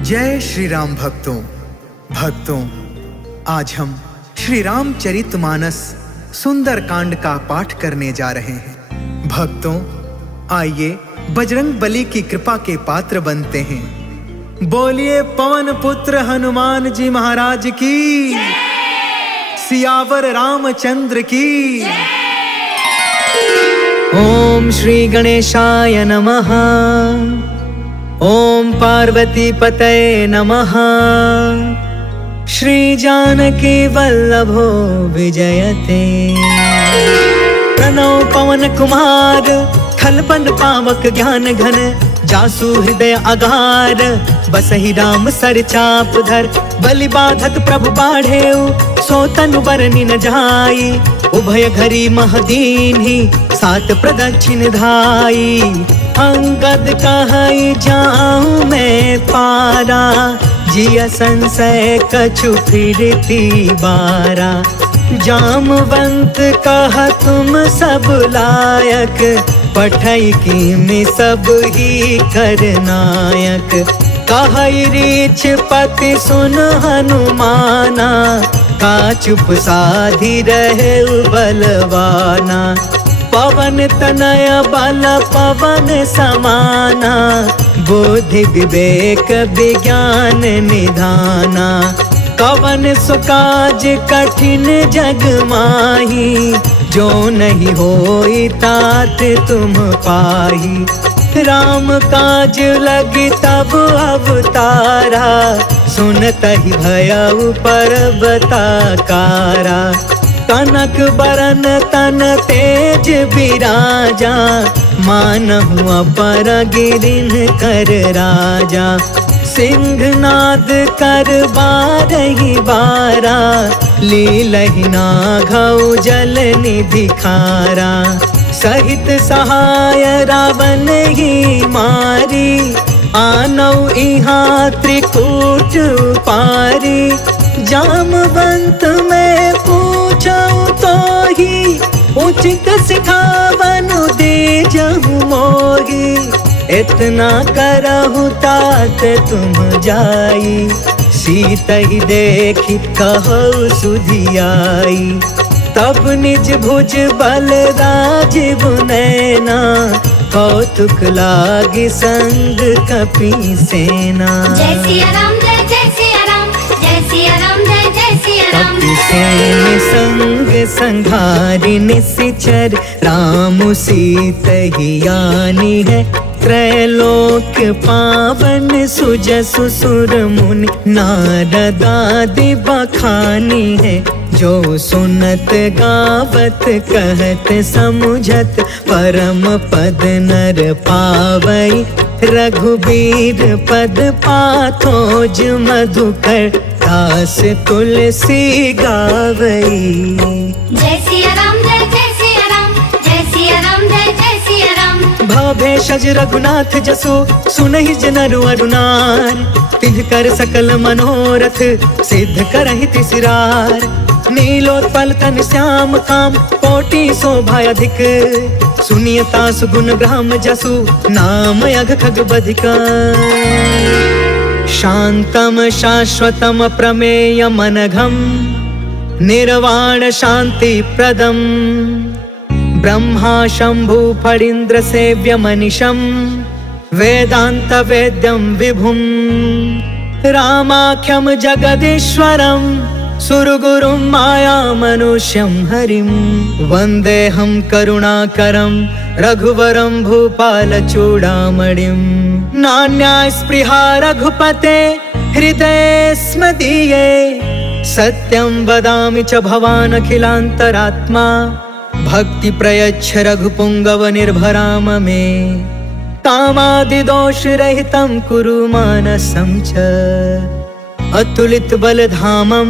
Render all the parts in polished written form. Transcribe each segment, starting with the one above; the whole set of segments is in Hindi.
जय श्री राम भक्तों, आज हम श्री रामचरितमानस सुंदर कांड का पाठ करने जा रहे हैं। भक्तों, आइए बजरंग बली की कृपा के पात्र बनते हैं। बोलिए पवन पुत्र हनुमान जी महाराज की, सियावर रामचंद्र की। ओम श्री गणेशाय नमः। ओम पार्वती पतये नमः। श्री जानकी वल्लभो विजयते। प्रणव पवन कुमार, खलपन पावक ज्ञान घन, जासु हृदय अगार, बसहि राम सर चाप धर। बलि बाधत प्रभु बाढ़ेउ, सो तनु बरनि न जाई। उभय घरी महदीन्हि, सात प्रदक्षिण धाई। अंगद कहई जाऊं मैं पारा, जिया संशय कछु फिरती बारा। जामवंत कहा तुम सब लायक, पठई की में सब ही करनायक। कहई रीछ पति सुन हनुमाना, का चुप साधी रहे बलवाना। पवन तनय बल पवन समाना, बुद्धि विवेक विज्ञान निधाना। कवन सुकाज कठिन जग माही, जो नहीं होई तात तुम पाही। राम काज लगी तब अवतारा, सुनतहि भयउ पर्वताकारा। कनक बरन तन तेज बिराजा, मानहु अपर गिरिन कर राजा। सिंहनाद कर बारहि बारा, लीलहि नाघउ जल निधि खारा। सहित सहाय रावण ही मारी, आनौ इहाँ त्रिकूट पारी। जामवंत में पूछऊ तो ही, उचित सिखावनु दीजहु मोही। इतना करहु तात तुम जाई, सीतहि देखि कहु सुधियाई। तब निज भुज बल राजीव नैना, कौतुक लागी संग कपि सेना। जय सिया राम, जय सिया राम, जय सिया राम, जय सिया राम। कपि सेन संग संघारि निशिचर, राम सीतहि आनी है। त्रैलोक पावन सुजसु सुर मुनि, नारद आदि बखानी है। जो सुनत गावत कहत समुझत, परम पद नर पावई। रघुबीर पद पाथोज मधुकर, दास तुलसी गावई। जय सिया राम, जय सिया राम, जय सिया राम, जय सिया राम। भव भेषज रघुनाथ जसु, सुनहि जनरु अरुनार। तिन्ह कर सकल मनोरथ, सिद्ध करहि तिसरार। नीलोत्पल तन श्याम काम, कोटि शोभा अधिक। सुनियता सुगुण ब्रह्म जसु, नाम अघ खग बधिका। शांतम शाश्वतम प्रमेय मनघम, निर्वाण शांति प्रदम। ब्रह्मा शंभु फणीन्द्र सेव्य मनिषं, वेदांत वेद्यं विभुं। रामाख्यं जगदीश्वरं, सुरगुरुं माया मनुष्यं हरिं। वन्देऽहं करुणाकरं, रघुवरं भूपालचूडामणिं। नान्या स्पृहा रघुपते, हृदये स्म दीये। सत्यं वदामि च भवान् अखिलान्तरात्मा। भक्ति प्रयच्छ रघुपुंगव निर्भराम मे। कामादिदोष रहितं कुरु मानसं च। अतुलित बलधामं,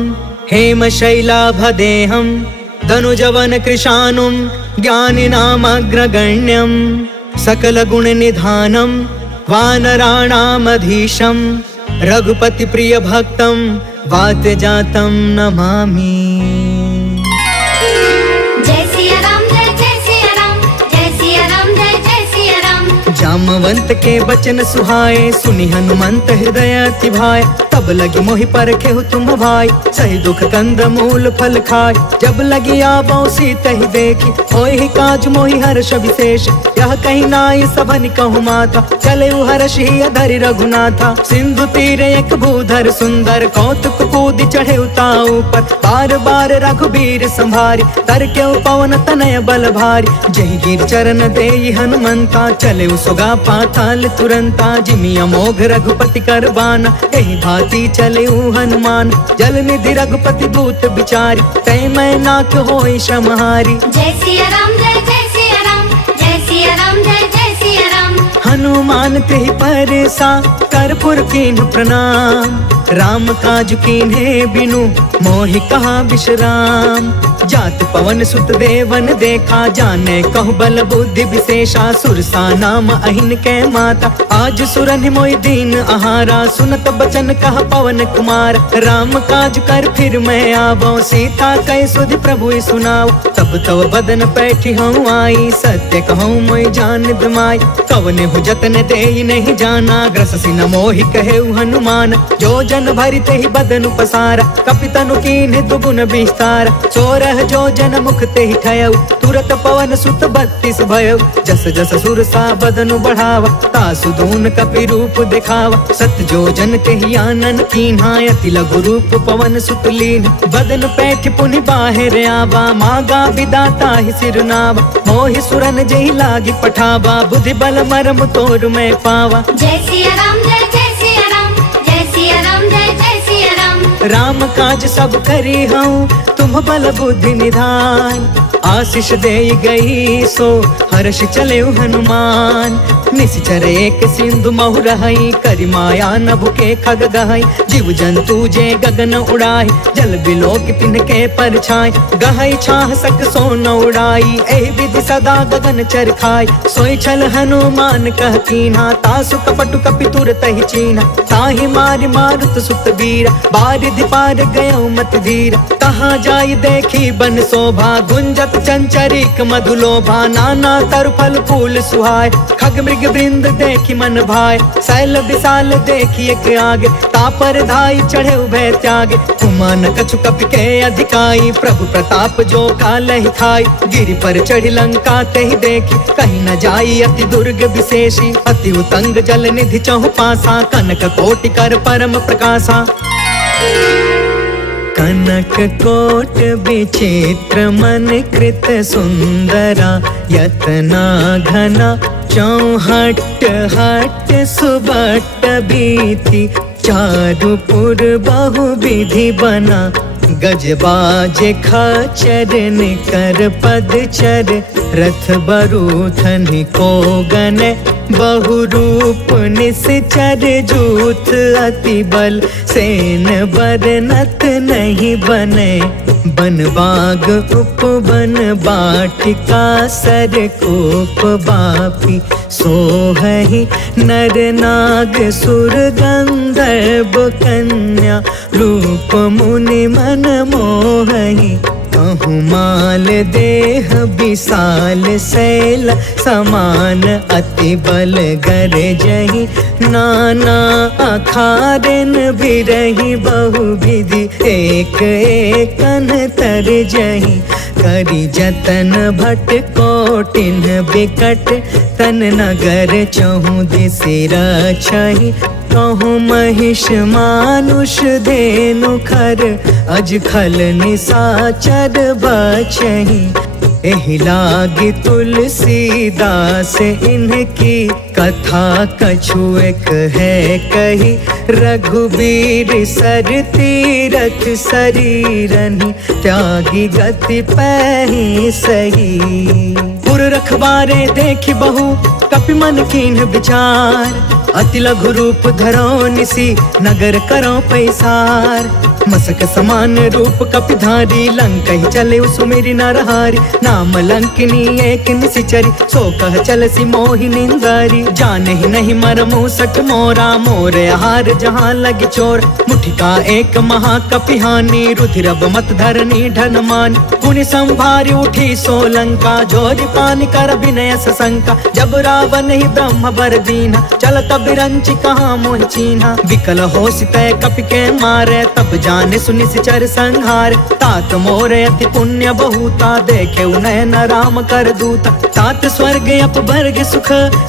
हेम शैलाभदेहं। तनुजवन कृशानुं, ज्ञानिनामग्रगण्यं। सकल गुण निधानं, वानराणामधीशं। रघुपति प्रिय भक्तं, वातजातं नमामि। जय सिया राम, जय सिया राम, जय सिया राम, जय सिया राम। जामवंत के बचन सुहाए, सुनि हनुमंत हृदय अति भाए। तब लगी मोहि परखेहु तुम भाई, सही दुख कंद मूल फल खाय। जब लगी आवो सीत ही देखी, होहि काज मोहि हर्ष विशेष। यह कहीं नाई सबन कहु माथा, चले हर्ष ही अधरि रघुनाथा। सिंधु तीर एक भूधर सुंदर, कौतुक कूद चढ़े उताऊ पर। बार बार रघुबीर संभारी, तर के पवन तनय बल भारी। जही गिर चरण देई हनुमंता, चले सुगा पाताल तुरंता। जिमि अमोघ रघुपति कर बाना, एहि भांति चले हनुमान। जल निधि रघुपति दूत बिचारी, तै मैं नाथ होई समहारी। जय सिया राम जय जय सिया राम, जय सिया राम जय जय सिया राम। हनुमान तेहि परसा, कर्पूर कीन्ह प्रणाम। राम काज कीन्हे बिनु, मोहि कहा विश्राम। जात पवन सुत देवन देखा, जाने कहु बल बुद्धि विशेषा। सुरसा नाम अहिन के माता, आज सुरन मोहि दीन आहारा। सुनत बचन कह पवन कुमार, राम काज कर फिर मैं आवो। सीता कह सुधि प्रभु सुनाओ, तब तब बदन पैठी हूँ आई। सत्य कहूँ मोहि जान दमाई, कवने हु जतन देई नहीं जाना। ग्रस सिन मोहि कहे हनुमान, जो जन भरि तेहि बदनु पसारा। कपितनु कीन्ह दुगुन विस्तार, सोरह जो जन मुख तेहि ठयउ। तुरत पवन सुत 32 भयउ, जस जस सुरसा बदनु बढ़ावा। तासु दून कपि रूप दिखावा, सत जो जन तेहि आनन कीन्हा। अति लघु रूप पवन सुत लीन, बदन पैठ पुनि बाहिर आवा। मागा विदाता ही सिरनावा, मोहि सुरन जहि लागी पठावा। बुद्धि बल मरम तोर मैं पावा। जय सिया राम जय जय सिया राम, जय सिया राम जय जय सिया राम। राम काज सब करी हूँ, तुम बल बुद्धि निधान। आशीष दे गई सो, हर्ष चले हनुमान। निश्चर एक सिंधु महु रहई, करि माया नभ के खग गहई। जीव जंतु जे गगन उड़ाई, जल बिलोक तिनके परछाई। गहई छाह सक सो न उड़ाई, एहि विधि सदा गगन चर खाई। सोई छल हनुमान कह कीन्हा, तासु कपटु कपि तुरत ही चीन्हा। ताहि मारि मारुत सुत बीरा, बारिधि पार गयो मत धीरा। कहाँ जाई देखी बन शोभा, गुंजत चंचरिक मधुलोभा। नाना तरु फल फूल सुहाय, खग मृग वृंद देखी मन भाय। शैल विशाल देखी एक आगे, तापर धाई चढ़े उभय त्यागे। कुमान कछु कपि के अधिकाई, प्रभु प्रताप जो कालहि थाई। गिरि पर चढ़ी लंका तेहि देखी, कहीं न जाई अति दुर्ग विशेषी। अति उतंग जल निधि चहु पासा, कनक कोटि कर परम प्रकाशा। कनक कोट विचित्र मन कृत सुंदरा। यतना घना चौहट हट सुबट बीती। चारुपुर बहु विधि बना, गजबाज खचर निकर पदचर। रथ बरूथन को गन, बहुरूप निश्चर। जूथ अति बल, सेन बरनत नहीं बने। बन बाग उपवन बाटिका, सर कोप बापी। सोहहि नर नाग सुर गंधर्व कन्या। रूप मुनि मन मोहहि, कहु माल देह विशाल। शैल समान अति बल गरजहि, नाना अखारन बिरहि। बहु विधि एक एकन तरजहि। करि जतन भट कोटिन बिकट, तन नगर चहु दिसि रक्षहि। कहूँ महिष मानुष धेनु खर, अज खल निसाचर बचहि। एहि लागी तुलसीदास इनकी, कथा कछु एक है कही। रघुबीर सर तीरथ शरीरनि, त्यागी गति पैहि सही। पुर रखवारे देखि बहु, कपि मन कीन्ह विचार। अति लघु रूप धरो निसी नगर करो पैसार। मसक समान रूप कपिधारी लंका ही चले सुमेरी नरहारी। नाम लंकिनी एक निशिचरी सो कह चल सी मोहि निंदारी। जाने ही नहीं मरमु सट मोरा मोर आहार जहाँ लगी चोर। मुठिका एक महाकपिहानी रुधिरब मत धरनी ढन मान। पुनि संभारी उठी सोलंका जोरी पानी कर विनय सशंका। जब रावण ही ब्रह्म बर दीना चल तब रंची कहाँ मोहि चीन्हा। विकल हो सितय कपि के मारे तब जाने सुनि सिचर संहार। तात मोर अति पुण्य बहुता देखे नयन राम कर दूता। तात स्वर्ग अपवर्ग सुख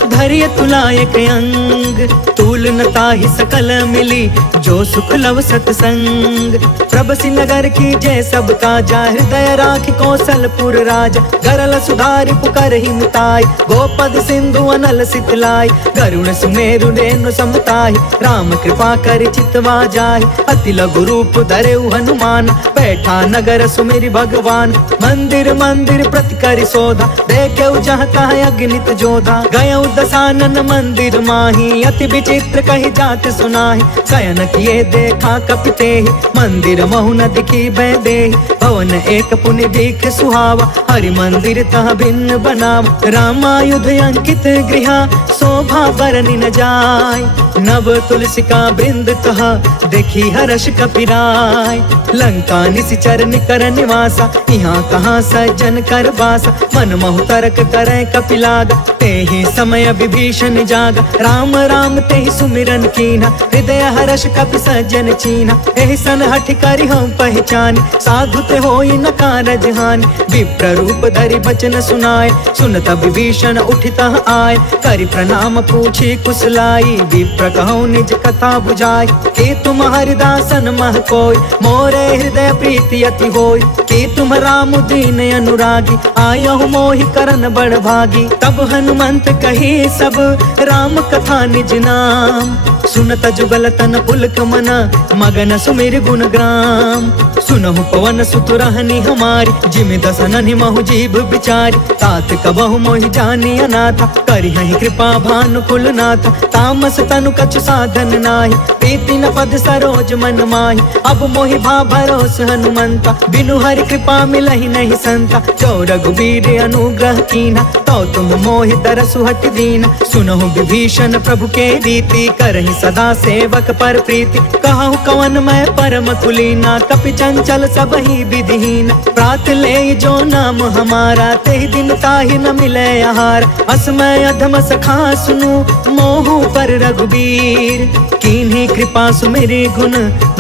धरिय तुलायक अंग। तूल न ताहि सकल मिली जो सुख लव सतसंग। प्रभसी नगर की जय सब काजा हृदय राखि कौशलपुर राजा। गरल सुधारि पुकर ही मिताई गोपद सिंधु अनल सितलाई। गरुण सुमेरु रेणु समताहि राम कृपा कर चितवा जाहि। अति लघु रूप धरे हनुमान बैठा नगर सुमेरि भगवान। मंदिर मंदिर प्रति करि शोधा देखे जहाँ तहाँ अग्नित जोधा। गय दसानन मंदिर माही अति विचित्र कही जात सुनाही। शयन किए देखा कपिते मंदिर महु न दिखी बैदेहि। भवन एक पुनि दिख सुहावा हरि मंदिर तह भिन्न बनावा। रामायुध अंकित गृह शोभा बरनि न जाय। नव तुलसिका बृंद तह देखी हर्ष कपिराय। लंका निशिचर निकर निवासा यहाँ कहाँ सज्जन कर बासा। मन महु तर्क करे कपिलागा ते ही समय विभीषण जागा। राम राम ते ही सुमिरन कीना हृदय हर्ष कपि सज्जन चीना। एहि सन हठ करि हम पहचान साधु ते होई न कारज हानि। विप्र रूप धरि बचन सुनाए सुनत विभीषण उठितः आए। करि प्रणाम पूछी कुशलाई विप्र कहूँ निज कथा बुझाई। कि तुम हरिदासन मह कोई मोरे हृदय प्रीति अति होई। कि तुम राम दीन अनुरागी आयहु मोहि करन बड़ भागी। तब हनुमंत कही सब राम कथा निज नाम। सुनत जुगल तन पुलक मना मगन सुमिर गुण ग्राम। सुनहु पवन सुत रहनी हमारी जिमि दसननि महु जीव बिचारी। तात कबहु मोहि जानी अनाथा करिहहि कृपा भानु कुलनाथा। तामस तनु कछु साधन नाही प्रीति न पद सरोज मन माही। अब मोहि भा भरोस हनुमंता बिनु हरि कृपा मिलहि नहीं संता। जो रघुबीर अनुग्रह कीना तो तुम मोहि तरसु हट दीना। सुनहु विभीषण प्रभु के रीति करहि सदा सेवक पर प्रीति। कहु कवन मैं परम कुलीना कपि चंचल सब ही विधिहीन। प्रात ले जो नाम हमारा तेहि दिन ताहि न मिले आहार। असमय अधम सखा सुनु मोहु पर रघुबीर। कीन्ही कृपा सुमेरि गुण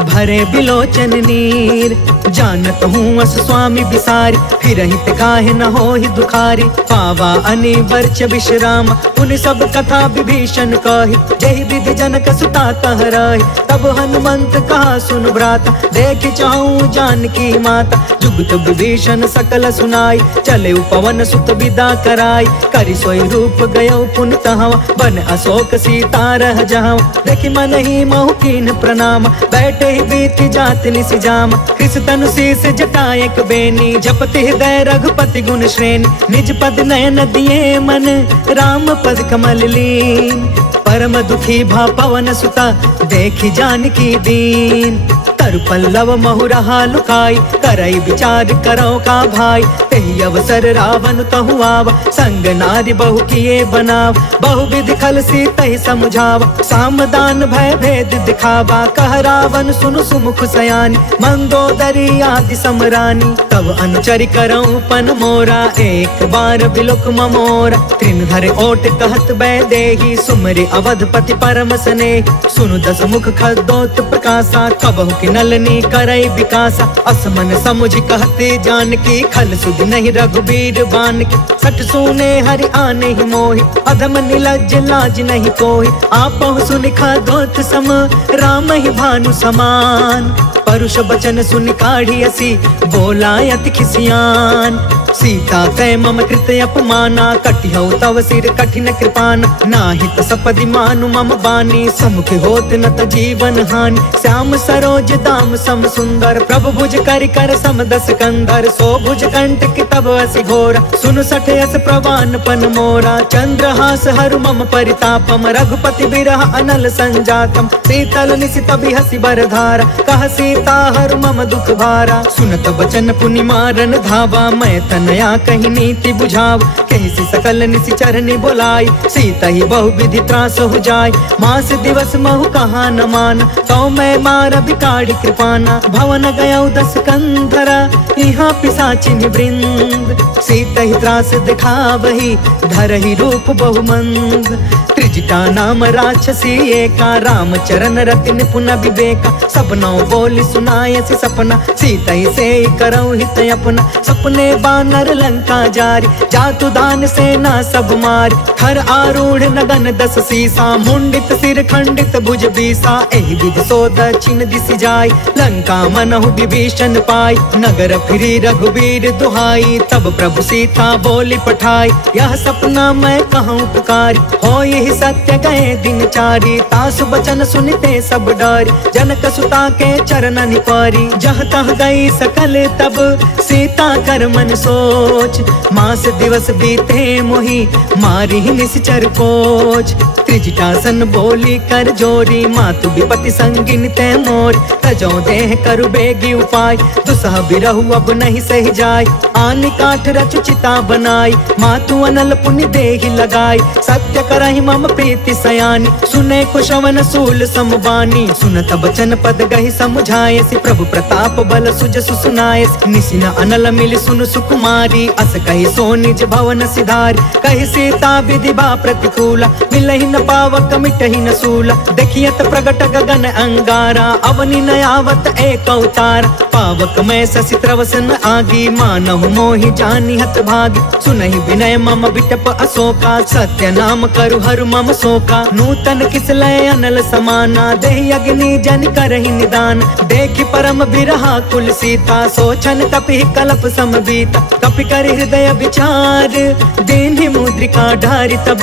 भरे बिलोचन नीर। जानत हूँ अस स्वामी बिसारी फिरहि ते काहे न होहि दुखारी। पावा अनि वर्ष विश्राम उन सब कथा विभीषण कही। जहि विधि जनक सुता कह रही तब हनुमंत कहा सुन भ्राता। देख चाहूं जानकी माता जुगत विभीषण सकल सुनाई। चले पवन सुत विदा कराई करि सोई रूप गयो पुन तहवा। बन अशोक सीता रह जहाँ देखि मन ही महु कीन प्रणाम। बैठे ही बीती जात निसि जाम कृष तनु शीस जटायक बेनी। जपति हृदय रघुपति गुण श्रेणी निज पद नयन दिए मन राम पद कमल लीन। परम दुखी भा पवन सुता देखी जानकी दीन। तरु पल्लव महु रहा लुकाई करई विचार करो का भाई। तेहि अवसर रावण तहु आवा संग नारी बहु किए बनाव। बहु विधि खल सी तहि समझावा सामदान भय भेद दिखावा। कह रावण सुनु सुमुख सयानी मंदोदरी आदि समरानी। तब अनुचरि करऊं पन मोरा एक बार बिलोक ममोरा। त्रिन धरे ओट कहत बैदेही सुमरि अवधपति परम स्नेही। सुनु दस मुख खदोत प्रकाशा कबहु कि नलनी करई विकासा। असमन समुझ कहते जानकी खल सुध नहीं रघुबीर बान की। सठ सुने हरि आने ही मोहि अधम निलज्ज लाज नहीं कोई। आपहु सुनि खदोत सम राम ही भानु समान। परुष बचन सुनि काढ़ी असी बोला अति खिसियान। सीता कै मम कृत अपमाना, कटिहौ तव सिर कठिन कृपान। नाहित सपदि मानु मम बानी, समुख होत न त जीवन हानि। श्याम सरोज दाम सम सुंदर, प्रभु भुज करि कर सम दस कंधर। सो भुज कंटक तब असि घोर, सुन सठ यस प्रवान पन मोरा। चंद्रहास हरु मम परितापम, रघुपति बिरह अनल संजातम। शीतल निशित बिहसि बर धारा, कह सीता हरु मम दुख भारा। सुनत बचन पुनि मारन धावा, मैं तनया कही नीति बुझाव। कहि सकल निशिचर नि बोलाई, सीता ही बहु विधि त्रास हो जाय। मास दिवस महु कहा न मान, तो मैं मार बिकाढ़ी कृपाना। भवन गयौ दस कंधरा, यहाँ पिशाचिन वृंद। सीता ही त्रास दिखावही, धरहि रूप बहुमंद। त्रिजटा नाम राक्षसी एका, राम चरण रति निपुण विवेका। सपनौ बोली सुनायसि सपना, सीता ही से करौ हित अपना। सपने बानर लंका जारी, जातु दान सेना सब मारी। थर आरूढ़ नगन दस सीसा, मुंडित सिर खंडित भुज बीसा। एहि विधि सो दक्षिण दिशि जाय, लंका मनहु विभीषण पाई। नगर फिरी रघुबीर दुहाई, तब प्रभु सीता बोली पठाई। यह सपना मैं कहूँ पुकारी, हो यही सत्य गए दिन चारी। तासु बचन सुनते सब डर, जनक सुता के चरण निपारी। जह तह गई सकल तब, सीता कर मन सोच। मास दिवस बीते मोहि, मारी निश्चर कोच। त्रिजटासन बोली कर जोरी, मातु विपति संगिन ते मोर। तजो देह करु बेगी उपाय, दुसह बिरहु अब नहीं सही जाय। आनि काठ रचु चिता बनाई, मातु अनल पुनि देहि लगाई। सत्य करहि मम प्रीति सयानी, सुने कुशवन सूल समबानी। सुनत बचन पद गहि समुझायसि, प्रभु प्रताप बल सुजसु सुनायसि। निसिन अनल मिलि सुनु सुकुमारी, अस कहि सो निज भवन सिधारी। कहि सीता विधि बा प्रतिकूला, मिलहि न पावक मिटहि न सूला। देखियत प्रगट गगन अंगारा, अवनि न आवत एक अवतार। पावक मैं शशि त्रवसन आगी, मानहु मोहि जानि हत भागी। सुनहि विनय मम बिटप अशोका, सत्य नाम करु हरु मम शोका। नूतन किसलय अनल समाना, देहि अग्नि जनि करहि निदान। देखि परम बिरहा कुल सीता, सोचन कपि कलप सम बीता। कपि कर हृदय विचार, दीन्हि मुद्रिका ढारि तब।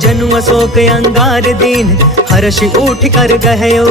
जनु अशोक अंगार दीन, हर्षि उठ कर गहयो।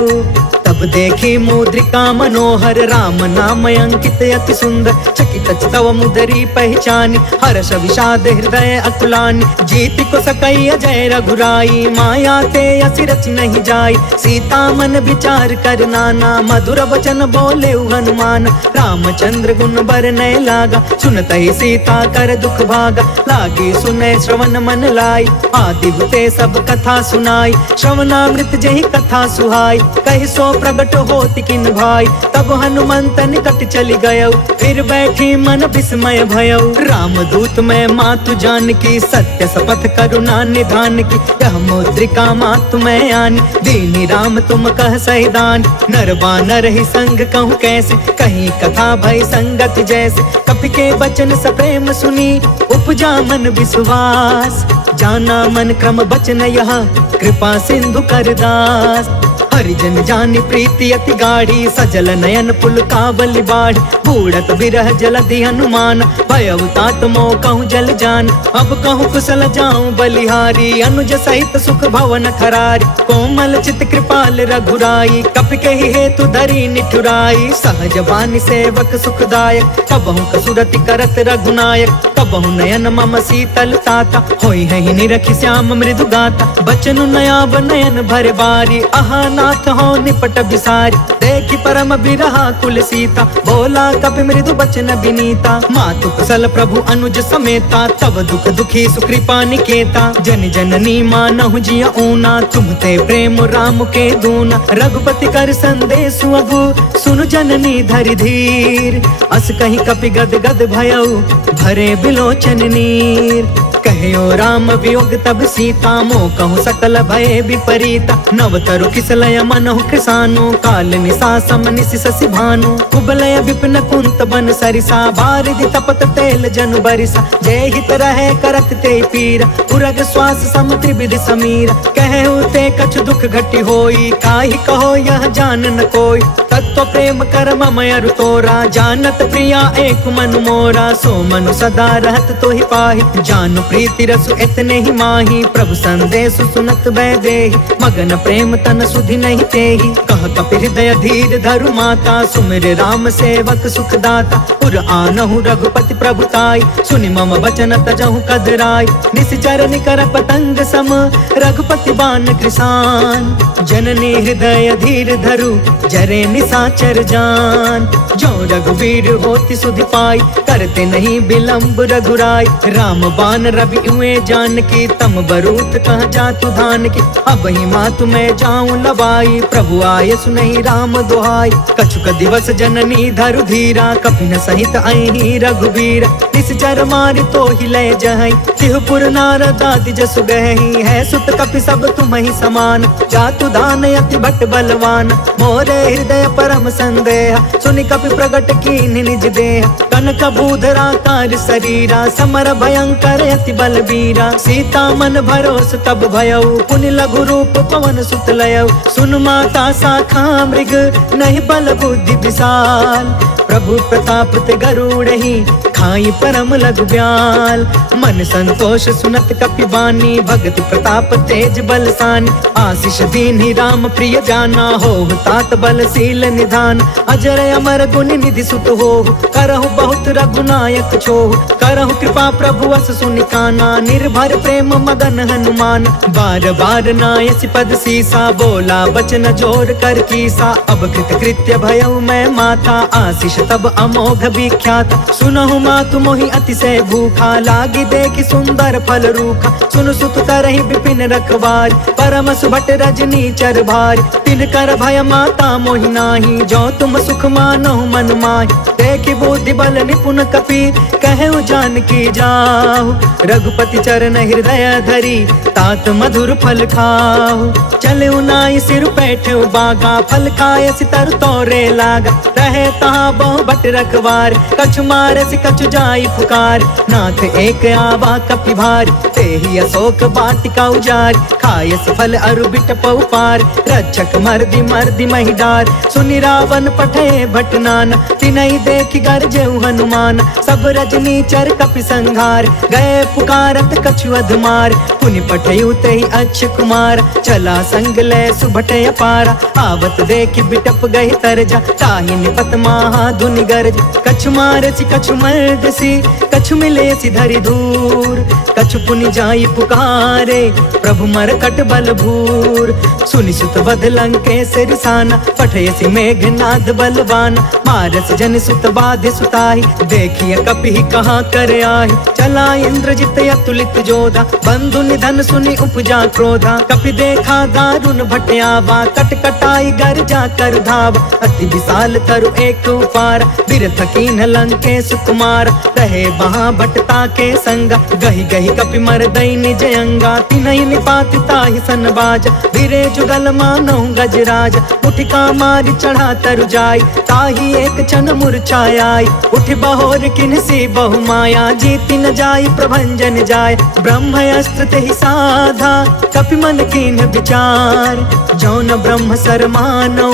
तब देखी मुद्रिका मनोहर, राम नाम अंकित अति सुंदर। चकित तव मुदरी पहचानी, हर्ष विषाद हृदय अकुलानी। जीति को सकई अजय रघुराई, माया ते असि रच नहीं जाई। सीता मन विचार कर नाना, मधुर वचन बोले हनुमान। रामचंद्र गुण बरनय लागा, सुनत ही सीता कर दुख भागा। लागी सुने श्रवण मन लाई, आदि हुते सब कथा सुनाई। श्रवणामृत जही कथा सुहाई, कहि सो प्रगट होति किन भाई। तब हनुमंत निकट चली गयो, फिर बैठी मन विस्मय भयो। राम दूत मैं मातु जान की, सत्य शपथ करुणा निधान की। यह मुद्रिका मातु मैं आनी, दीनी राम तुम कह सहिदान। नर बानर ही संग कहूँ कैसे, कहीं कथा भई संगत जैसे। कपि के बचन सप्रेम सुनी, उपजा मन विश्वास। जाना मन क्रम बचन यह, कृपा सिंधु करदास। हरिजन जानि प्रीति अति गाढ़ी, सजल नयन पुल कावली बाढ़। बूढ़त बिरह जलधि हनुमान, भयउ तात मोह कहूँ जल जान। अब कहूँ कुशल जाऊं बलिहारी, अनुज सहित सुख भवन खरारी। कोमल चित कृपाल रघुराई, कपि कहि हेतु धरी निठुराई। सहज बानी सेवक सुखदायक, कबहु कसुरति करत रघुनायक। कबहु नयन मम शीतल ताता, होई है निरखि श्याम मृदु गाता। बचनु नयाब नयन भर बारी, आहा नाथ हो निपट बिसारी। देखि परम बिरहा कुल सीता, बोला कपि मृदु बचन विनीता। मातु कुशल प्रभु अनुज समेता, तब दुख दुखी सुकृपा निकेता। जन जननी मानहु जिय ऊना, तुम ते प्रेम राम के दूना। रघुपति कर संदेश अगु, सुनु जननी धरि धीर। अस कहीं कपि गद गद भयउ, भरे बिलोचन नीर। कहो राम वियोग तब सीता, मोह कहूँ सकल भय विपरीता। नव तरु किसलय मनहु कृसानु, काल निशा सम निशि शशि भानु। कुबलय विपिन कुंत बन सरिसा, बारिधि तपत तेल जनु बरिसा। जय हित रहे करत ते पीरा, उरग श्वास सम त्रिविधि समीरा। कहु ते कछु दुख घटी होई, काहि कहो यह जान न कोई। तत्व प्रेम कर मम अरु तोरा, जानत प्रिया एक मन मोरा। सो मन जानो सदा रहत तो ही पाही, जानो प्रीति रसु इतने ही माही। प्रभु संदेश सुनत बै देहि, मगन प्रेम तन सुधि नहीं तेहि। कह कपि हृदय धीर धरु माता, सुमिर राम सेवक सुखदाता। उर आनहु रघुपति प्रभुताई, सुनि मम वचन तजहु कदराई। निश्चर निकर पतंग सम, रघुपति बान कृसान। जननी हृदय धीर धरु, जरे निशाचर जान। जो रघुवीर होति सुधि पाई, करते नहीं विलंब रघुराई। राम बान रवि हुए जानकी, तम बरूत कह जातु धान की। अब ही मातु मैं जाऊं लवाई, प्रभु आये सुनहि राम दुहाई। कछुक दिवस जननी धरु धीरा, कपिन सहित अहि रघुवीर। निश्चर मारि तो ही लय जहई, तिहुपुर नारद आदि जसु गहई। है सुत कपि सब तुम्हि समान, जातु दान अति भट बलवान। मोरे हृदय परम संदेह, सुनि कपि प्रगट कीन्हि निज देह। कनक बूधराकार शरीरा, समर भयंकर अति बलबीरा। सीता मन भरोस तब भयउ, पुनि लघु रूप पवन सुत लयउ। सुन माता शाखा मृग, नहीं बल बुद्धि विशाल। प्रभु प्रताप ते गरुड़हि, खाई परम लघु ब्याल। मन संतोष सुनत कपि बानी, भगति प्रताप तेज बलसानी। आशीष दीन्हि राम प्रिय जाना, होहु तात बलशील निधान। अजर अमर गुण निधि सुत होहु, करहु बहुत रघुनायक छोहु। करहु कृपा प्रभु अस सुनि काना, निर्भर प्रेम मदन हनुमान। बार बार नायसि पद सीसा, बोला बचन जोर कर कीसा। अब कृत कृत्य भयउ मैं माता, आशीष तब अमोघ विख्यात। सुनहु मातु मोहि अतिशय भूखा, लागी देखि सुंदर फल रूखा। सुन सुत करहि विपिन रखवार, परम सुभट रजनी चर भार। तिन कर भय माता मोहि नाही, जो तुम सुख मानहु मन माहि। देखि बुद्धि बल निपुण कपि, कहु जानकी जाहु। रघुपति चरण हृदय धरी, तात मधुर फल खाहु। चलउ नाई सिर बैठउ बागा, फल खाय सितर तोरे लागा। रहे तहाँ बहु भट रखवार, कछु मारसि कछु जाई पुकार। नाथ एक आवा कपि भार, तेहि अशोक वाटिका उजारि। खायसि फल अरु बिटपउ पार, रक्षक मर्दि मर्दि महि डार। सुनि रावण पठे भट नाना, तिनहि देखि गरजेउ हनुमान। सब रजनी चर कपि संघार, गए पुकारत कछु अधमार। पुनि पठेउ तेहि अक्ष कुमार, चला संग लय सुभट अपारा। आवत देखि बिटप गहि तरजा, ताहि निपत महा धुनि गरज। कछु मारसि कछु मर्दसि, कछु मिलेसि धरि धूर। कछु पुनि जाई पुकारे, प्रभु मरकट बल भूर। सुनि सुत वध लंकेश रिसाना, पठयसि मेघनाद बलवान। मारस जन सुत बाधि सुताहि, देखिय कपि कहाँ कर आहि। चला इंद्रजित अतुलित जोधा, बंधु निधन सुनि उपजा क्रोधा। कपि देखा दारुण भट आवा, कट कटाई गर जा कर धावा। अति विशाल तरु एक उपार, बिरथ कीन्ह लंकेश कुमार। रहे वहाँ भटता के संगा, गहि गहि कपि मरदई निज अंगा। तिनहि निपाति ताहि सन बाजा, धीरे जुगल मानहु गजराज। उठिका मारि चढ़ा तरु जाई, ताहि एक क्षण मूर्छाई। उठि बहोर किन्हसी बहु माया, जीति न जाई प्रभंजन जाय। ब्रह्म अस्त्र तेहि साधा, कपि मन कीन्ह विचार। जौन ब्रह्म सर मानौ,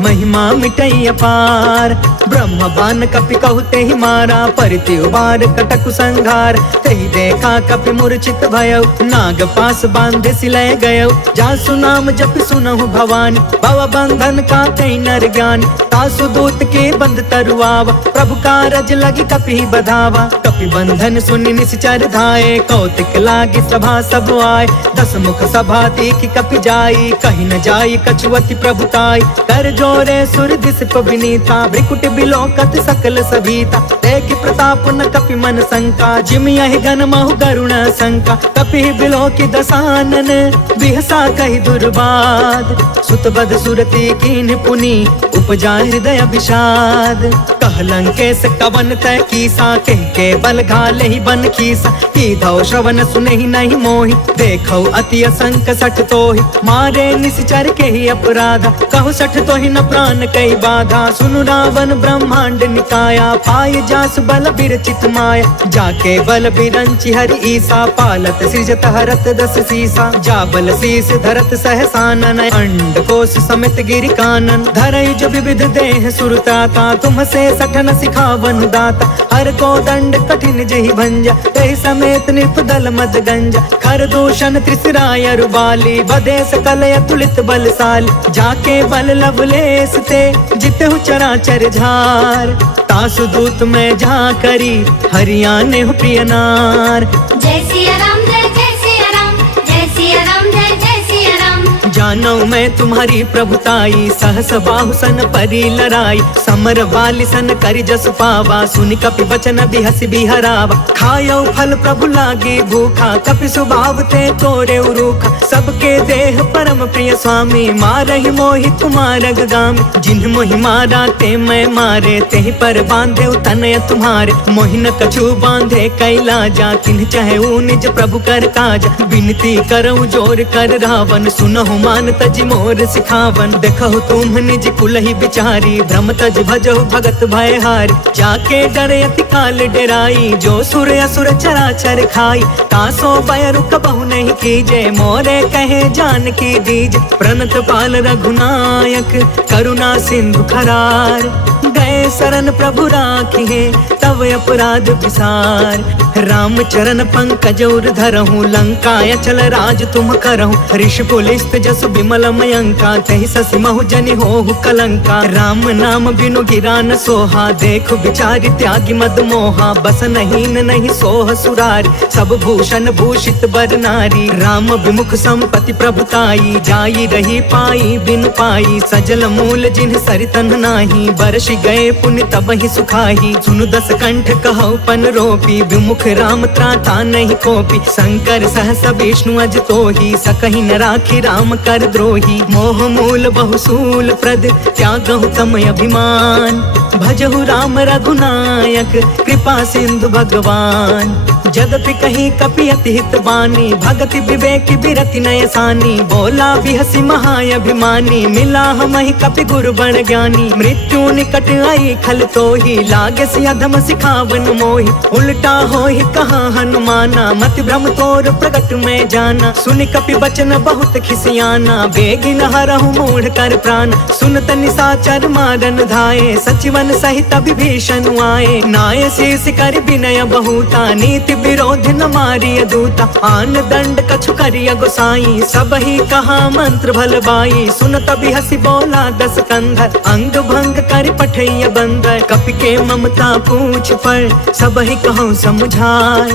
महिमा मिटई अपार। ब्रह्म बान कपि कहु तेहि मारा, परिति उबार कटकु संघार। तेहि देखा कपि मूर्छित भयउ, नाग पास बांधे सिलय गयउ। जासु नाम जपि सुनहु भवानी, भव बंधन काटै नर ज्ञानी। तासु दूत के बंध तरुआवा, प्रभु कारज लगी कपि बधावा। कपि बंधन सुनि निश्चर धाये, कौतिक लागी सभा सब आए। दस मुख सभा देखि कपि जाई, कहि न जाई कछु अति प्रभुताई। कर जोरे सुर दिस विनीता, भ्रिकुट बिलोकत सकल सभीता। देखि प्रताप न कपि मन शंका, जिमि यहि गन महु गरुण शंका। कपि बिलोकि दसानन, बिहसा कहि दुर्बाद। सुतबद सुरति कीन्ह पुनि, उपजा हृदय विषाद। कह लंकेश कवन तय कीसा, कह के बल घाले ही बन खीसा। कीधौ श्रवण सुनहि नहीं मोहि, देखौ अति असंक सठ तोहि। मारे निश्चर के ही अपराधा, कहु सठ तोहि न प्राण कई बाधा। सुनु रावण ब्रह्मांड निकाया, पाय जासु बल बिरचित माया। जाके बल बिरंचि हरि ईसा, पालत सृजत हरत दस सीसा, जाबल शीस धरत सहसानन, अंडकोश समित गिरि कानन, धरयुज विविध देह सुरताता, तुमसे सठन सिखावन दाता, हर को दंड कठिन जहि भंजा, तहि समेत निपदल मद गंजा, खर दूषण त्रिसराय रुबाली, बधे सकल अतुलित बलशाली, जाके बल लवलेस ते जितहु चराचर झार, तासु दूत में जा करी हरियाणे हो प्रिय नार। जय सिया राम जय सिया राम, जय सिया राम जय सिया राम। जानो मैं तुम्हारी प्रभुताई, सहस बाहु सन परी लराई, समर वाली सन करि जसु पावा, सुनि कपि बचन बिहसि बिहरावा, खायो फल प्रभु लागी भूखा, कपि सुभाव ते तोरे उरूखा, सबके देह परम प्रिय स्वामी, मारहि मोहि कुमारग गामी, जिन्ह मोहि मारा ते मैं मारे, तेहि पर बांधे तनय तुम्हारे, मोहि न कछु बांधे कैलाजा, तिन्ह चाहे निज प्रभु कर काजा, विनती करऊं जोर कर रावण, सुनहु मान तज मोर सिखावन, देखहु तुम निज कुलहि बिचारी, भ्रम तज भजहु भगत भयहारी, जाके डरे अति काल डेराई, जो सुर असुर चराचर खाई, तासो भय रुक बहु नहीं कीजे, मोरे कहे जान की दीज, प्रणत पाल रघुनायक करुणा सिंधु खरार, गए शरण प्रभु राखिए तब अपराध विसार, राम चरण पंकज उर धरहूँ, लंका अचल राज तुम करहूँ, ऋषि पुलिस्त जस विमल मयंका, तहि ससि महु जनि होहु कलंका, राम नाम बिनु गिरा न सोहा, देख विचारि त्यागी मद मोहा, बस नहीं सोह सुरारी, सब भूषण भूषित बर नारी, राम विमुख संपत्ति प्रभुताई, जाई रही पाई बिनु पाई, सजल मूल जिन्ह सरितन नाही, बरसि गए पुण्य तब ही सुखाही, सुनु दस कंठ कहु पन रोपी, विमुख राम त्राता नहीं कोपी, शंकर सहस विष्णु अज तोही, सकहि न राखी राम कर द्रोही, मोह मूल बहुसूल प्रद त्यागहु तम अभिमान, भजहु राम रघुनायक कृपा सिंधु भगवान, जदपि कहीं कपि अति हित बानी, भगति विवेक बिरति नयसानी, बोला बिहसि महाअभिमानी, मिला हमहि कपि गुरु बड़ ज्ञानी, मृत्यु निकट आई खल तोही, लागे सि अधम सिखावन मोहि, उल्टा होहि कहा हनुमाना, मति भ्रम तोर प्रगट में जाना, सुनि कपि बचन बहुत खिसियाना, बेगिन हरहु मूढ़ कर प्राण, सुनत निशाचर मारन धाये, सचिवन सहित विभीषण आए, नाय शीस कर विनय बहुता, नीति विरोध न मारिय दूता, आन दंड कछु करिय गोसाई, सब ही कहा मंत्र भल बाई, सुनत बिहसि बोला दस कंधर, अंग भंग कर पठैय बंदर, कपि के ममता पूछ पर सब ही कहूँ समझाय,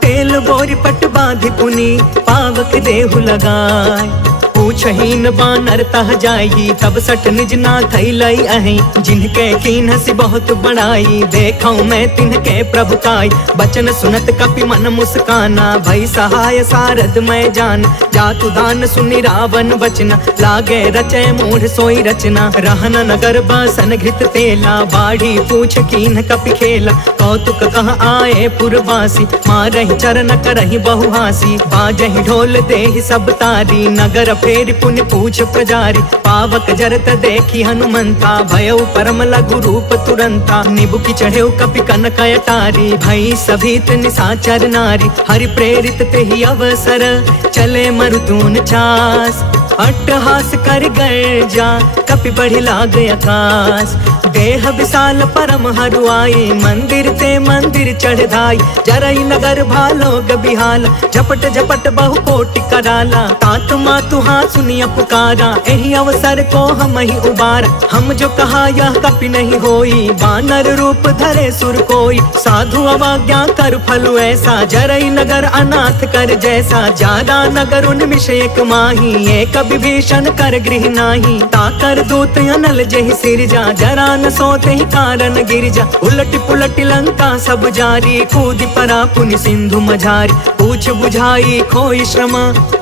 तेल बोरी पट बांधि पुनि पावक देहु लगाय, पूछहीन बानर तह जाई, तब सठ निज नाथ लई अहि, जिनके कीन्हसि बहुत बड़ाई, देखऊं मैं तिनके प्रभुताई, बचन सुनत कपि मन मुस्काना, भई सहाय सारद मैं जान, जातु दान सुनि रावण बचना, लागे रचय मूढ़ सोई रचना, रहन नगर बसन घृत तेला, बाढ़ी पूछ कीन्ह कपि खेला, कौतुक कह आए पुरवासी, मारहि चरण करहि बहुहासी, बाजहि ढोल देहि सब तारी, नगर फेर पुण्य पूछ प्रजारी, पावक जरत देखी हनुमंता, भयउ परम लघु रूप तुरंता, निबुकि चढ़ेउ कपि कनक अटारी, भई सभीत निशाचर नारी, हरि प्रेरित तेहि अवसर, चले मरुतून चास, अट्टहास कर गर्जा कपि बढ़ि लाग आकाश, देह विशाल परम हरुआई, मंदिर ते मंदिर चढ़ धाई, जरई नगर भालोग बिहाला, झपट झपट बहु कोटि कराला, तात मातु हाँ सुनिया पुकारा, एहि अवसर को हम ही उबारा, हम जो कहा यह कपि नहीं होई, बानर रूप धरे सुर कोई, साधु अवज्ञा कर फल ऐसा, जरई नगर अनाथ कर जैसा, जादा नगर उन्मिष एक माही, एक विभीषण कर गृह नाही, ताकर दूत अनल जहि सिरजा, जरा न सोते ही कारण गिरजा, उलट पुलट लंका सब जारी, कूदि परा पुनि सिंधु मझारी, पूछ बुझाई खोई श्रम,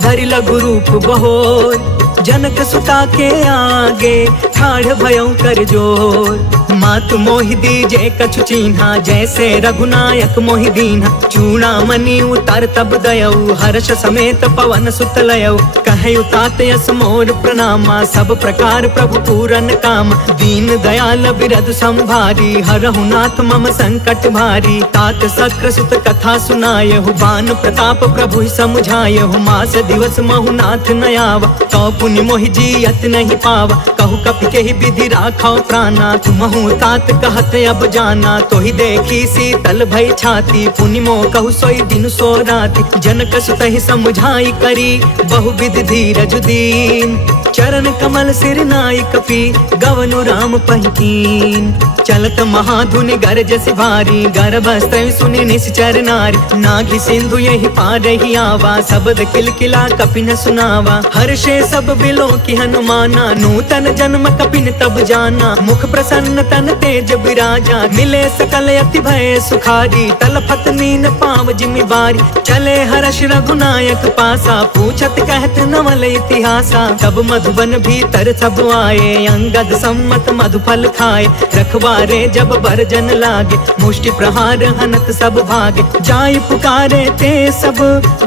धरि लघु रूप बहोर, जनक सुता के आगे ठाढ़ भयौ कर जोर। मातु मोहि दीजे कछु चीन्हा, जैसे रघुनायक मोहि दीन्हा। चूड़ामणि उतार तब दयौ, हर्ष समेत पवन सुत लयौ। कहु तात यस मोर प्रणामा, सब प्रकार प्रभु पूरन काम। दीन दयाल बिरधु संभारी, हरहु नाथ मम संकट भारी। तात सक्र सुत कथा सुनायहु, बान प्रताप प्रभु समुझायहु। मास दिवस महु नाथ न आवा, तो पुनि मोहि जियत नहीं पावा। कहु कपि केहि विधि राखौ प्राणा, तुमहु तात कहत अब जाना। तो ही देखी शीतल भई छाती, पुनि मोह कहु सोई दिन सो राति। जनक सुत ही समुझाई करी, बहु विधि धीरज दीन। चरण कमल सिर नाई कपि, गवनु राम पहिकीन। चलत महाधुनि गरजस भारी, गर्भस्त्र सुनि निश्चर नारी। नाघि सिंधु यही पार ही आवा, शब्द किलकिला कपिन सुनावा। हर्षे सब बिलो की हनुमाना, नूतन जन्म कपिन तब जाना। मुख प्रसन्न तन तेज विराजा, मिले सकल अति भय सुखारी। तलफत नीन पाव जिमि बारी, चले हर्ष रघुनायक पासा। पूछत कहत नवल इतिहासा, तब मधुबन भीतर सब आए। अंगद सम्मत मधुफल खाए, रखवारे जब बरजन लागे। मुष्टि प्रहार हनत सब भागे, जाय पुकारे ते सब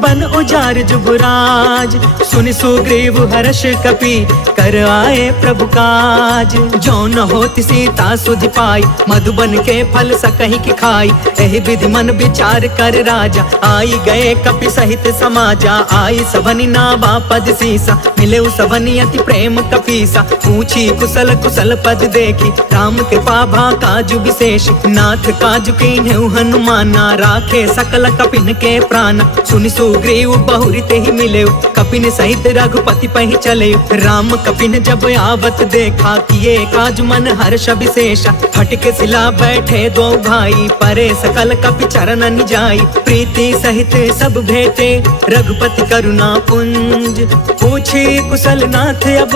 बन उजार जुबराज। सुनि सुग्रीव हर्ष कपि, कर आए प्रभु काज। जो न होति सीता सुधि पाई, मधुबन के फल सकहि की खाई। एहि विधि मन विचार कर राजा, आई गए कपि सहित समाजा। आई सबनि नावा पद सीसा, मिले सबनि अति प्रेम कपीसा। पूछी कुशल कुशल पद देखी, राम कृपा भा काजु विशेष। नाथ काजु कीन्हु हनुमाना, राखे सकल कपिन के प्राण। सुनि सुग्रीव बहुरी तेहि मिले, कपिन सहित रघुपति पहि चले। राम कपिन जब आवत देखा, किए काज मन हर्ष विशेषा। फटके सिला बैठे दो भाई, परे सकल कपि चरण जाई। प्रीति सहित सब भेटे, रघुपति करुणा पुंज। पूछी कुशल नाथ अब,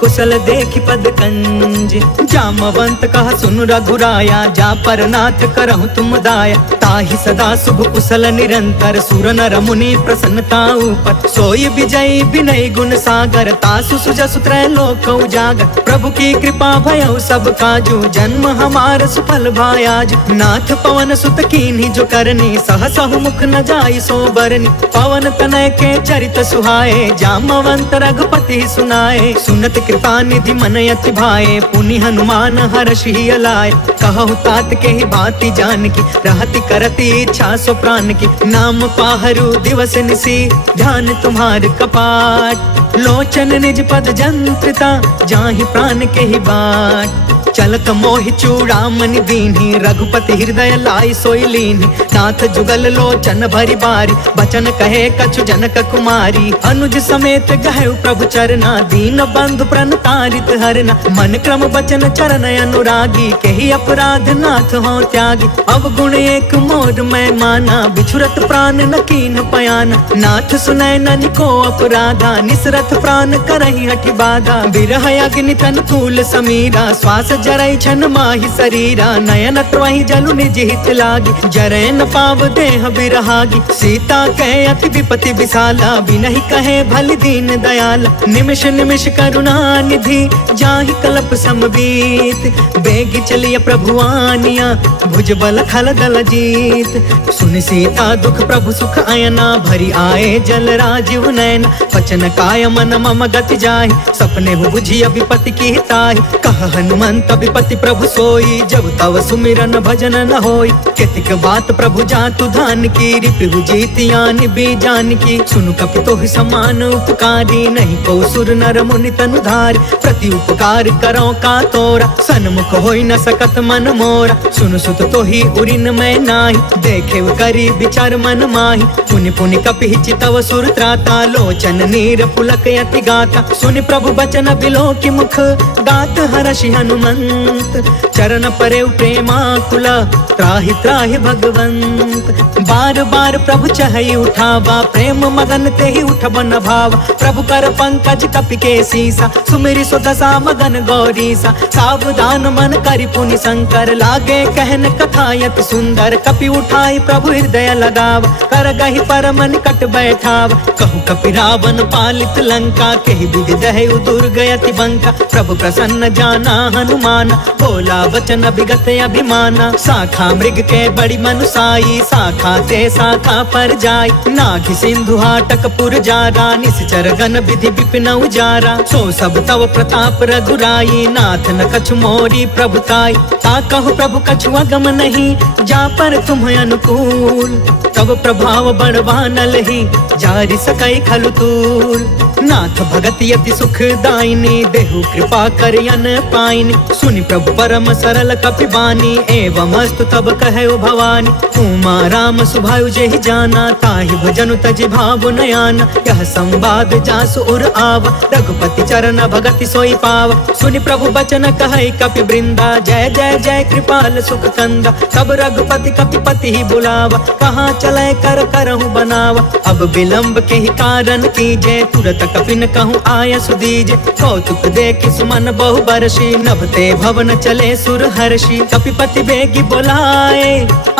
कुशल देखि पद कंज। जामवंत कह सुन रघुराया, जा पर नाथ करहु तुम दाया। ताहि सदा शुभ कुशल निरंतर, सुर नर मुनि प्रसन्नता ऊपर। सोई विजयी विनय गुण सागर, तासु सुजसु त्रैलोक उजागर। प्रभु की कृपा भयउ सब काजू, जन्म हमार सुफल भायाज। नाथ पवन सुत कीन्ही जो करनी, सहसहु मुख न जाई सो बरनी। पवन तनय के चरित सुहाए, जामवंत रघुपति सुनाए। सुनत कृपा निधि मन अति भाए, पुनि हनुमान हर्ष ही अलाए। कहु तात के ही बाती जान की, रहति करती इच्छा सो प्राण की। नाम पाहरु दिवस निसी, ध्यान तुम्हार कपाट। लोचन निज पद जंत्रिता, जाहि प्राण के ही बाट। चलत मोहि चूड़ामणि दीन्ही, रघुपति हृदय लाई सोई लीन्ही। नाथ जुगल लोचन भरी बारी, बचन कहे कछु जनक कुमारी। अनुज समेत गहु प्रभु चरना, दीन बंधु प्रणतारित हरना। मन क्रम बचन चरण अनुरागी, केहि अपराध नाथ हो त्यागी। अवगुण एक मोर मैं माना, बिछुरत प्राण न कीन पयाना। नाथ सुनय ननि को अपराधा, निसरत प्राण करहि हठि बाधा। बिरह अग्नि तन तूल समीरा, श्वास जरई छन माहि शरीरा। नयन त्रहि जलु निज हित लागी, जरै न पाव देह बिरहागी। सीता कहे अति विपति विशाला, बिनहि कहे भलि दीन दयाला। निमिष निमिष करुणा निधि, जाहि कल्प समबीत। बेगी चलिय प्रभु आनिया, भुज बल खल दल जीत। सुन सीता दुख प्रभु सुख अयना, भरी आए जल राजीव नयन। वचन काय मन मम गति जाहि, सपने हो बुझिय विपति की ताहि। कह हनुमंत विपति प्रभु सोई, जब तव सुमिरन भजन न होई। केतिक बात प्रभु जातु धान की, रिपु जीतियानि बीजान की। सुनु कपि तोहि समान उपकारी, नहीं को सुर नर मुनि तनु धारी। प्रति उपकार करो का तोरा, सन्मुख होई न सकत मन मोरा। सुनु सुत तोहि उरिन मैं नाही, देखे करी विचार मन माही। पुनि पुनि कपि चितव सुर त्राता, लोचन नीर पुलक यति गाता। सुनि प्रभु बचन बिलो की मुख, गात हर्षि हनुमंत। चरण परे प्रेमाकुला, त्राहि त्राहि भगवंत। बार बार प्रभु चहई उठावा, प्रेम मगन तेहि उठब न भावा। प्रभु कर पंकज कपि के सीसा, सुमिरि सो दशा मगन गौरीसा। सावधान मन करि पुनि शंकर, लागे कहन कथा यति सुंदर। कपि उठाई प्रभु हृदय लगाव, कर गही परम निकट बैठाव। कहु कपि रावण पालित लंका, केहि विधि दहु दुर्ग अति बंका। प्रभु प्रसन्न जाना हनुमान, बोला वचन विगत अभिमाना। शाखा मृग के बड़ी मनुसाई, शाखा ते शाखा पर जाय। नाघि सिंधु हाटक पुर जारा, निश्चर गण विधि विपिन उजारा। सो सब तव प्रताप रघुराई, नाथ न कछु मोरी प्रभुताई। ता कहु प्रभु कछु अगम नहीं, जा पर तुम अनुकूल। तब प्रभाव बड़वानल ही, जारि सकई खलु तूल। नाथ भगति अति सुख दायिनी, देहु कृपा करियन पाइनी। सुनि प्रभु परम सरल कपि बानी, एवं अस्तु तब कहु भवानी। उमा राम सुभायु जेहि जाना, ताहि भजनु तजि भाव नयाना। यह संवाद जासु उर आवा, रघुपति चरण भगति सोई पावा। सुनि प्रभु बचन कहै कपि वृंदा, जय जय जय कृपाल सुख कंदा। तब रघुपति कपिपति ही बुलावा, कहाँ चले कर करहु बनावा। अब विलंब के ही कारण कीजे, तुरत कपिन कहूँ आय सुदीजे। कौतुक देखि सुमन बहु बरसी, नभते भवन चले सुर हर्षि। कपिपति बेगी बोलाए,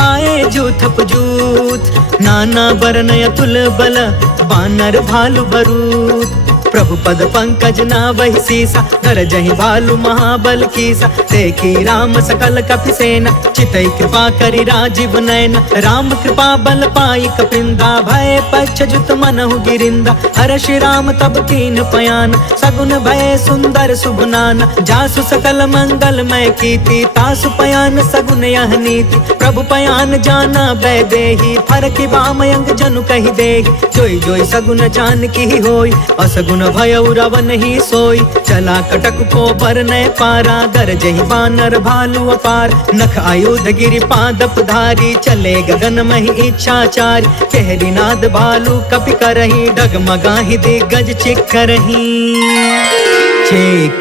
आए जूथप जूथ। नाना बरन अतुल बल, बानर भालु बरूद। प्रभु पद पंकज नावहि सीसा, गरजहि भालु महाबल कीसा। देखी राम सकल कपि सेना, चितई कृपा करि राजीव नयन। राम कृपा बल पाई कपिंदा, भय पश्चजुत मनहु गिरिंदा। हर्षि राम तब कीन पयान, सगुन भय सुंदर सुगुनाना। जासु सकल मंगलमय कीर्ति, तासु पयान सगुन यह नीति। प्रभु पयान जाना वैदेही, फरकि बामयंग जनु कहि देहि। जोई जोई सगुन जानकी ही होई, असगुन भयउ रावण ही सोई। चला कटक को बरनय पारा, गरजहि बानर भालु अपार। नख आयुध गिरि पादप धारी, चले गगन महि इच्छाचारी। केहरी नाद भालु कपि करही, डगमगाहि दिग्गज चिक्करही।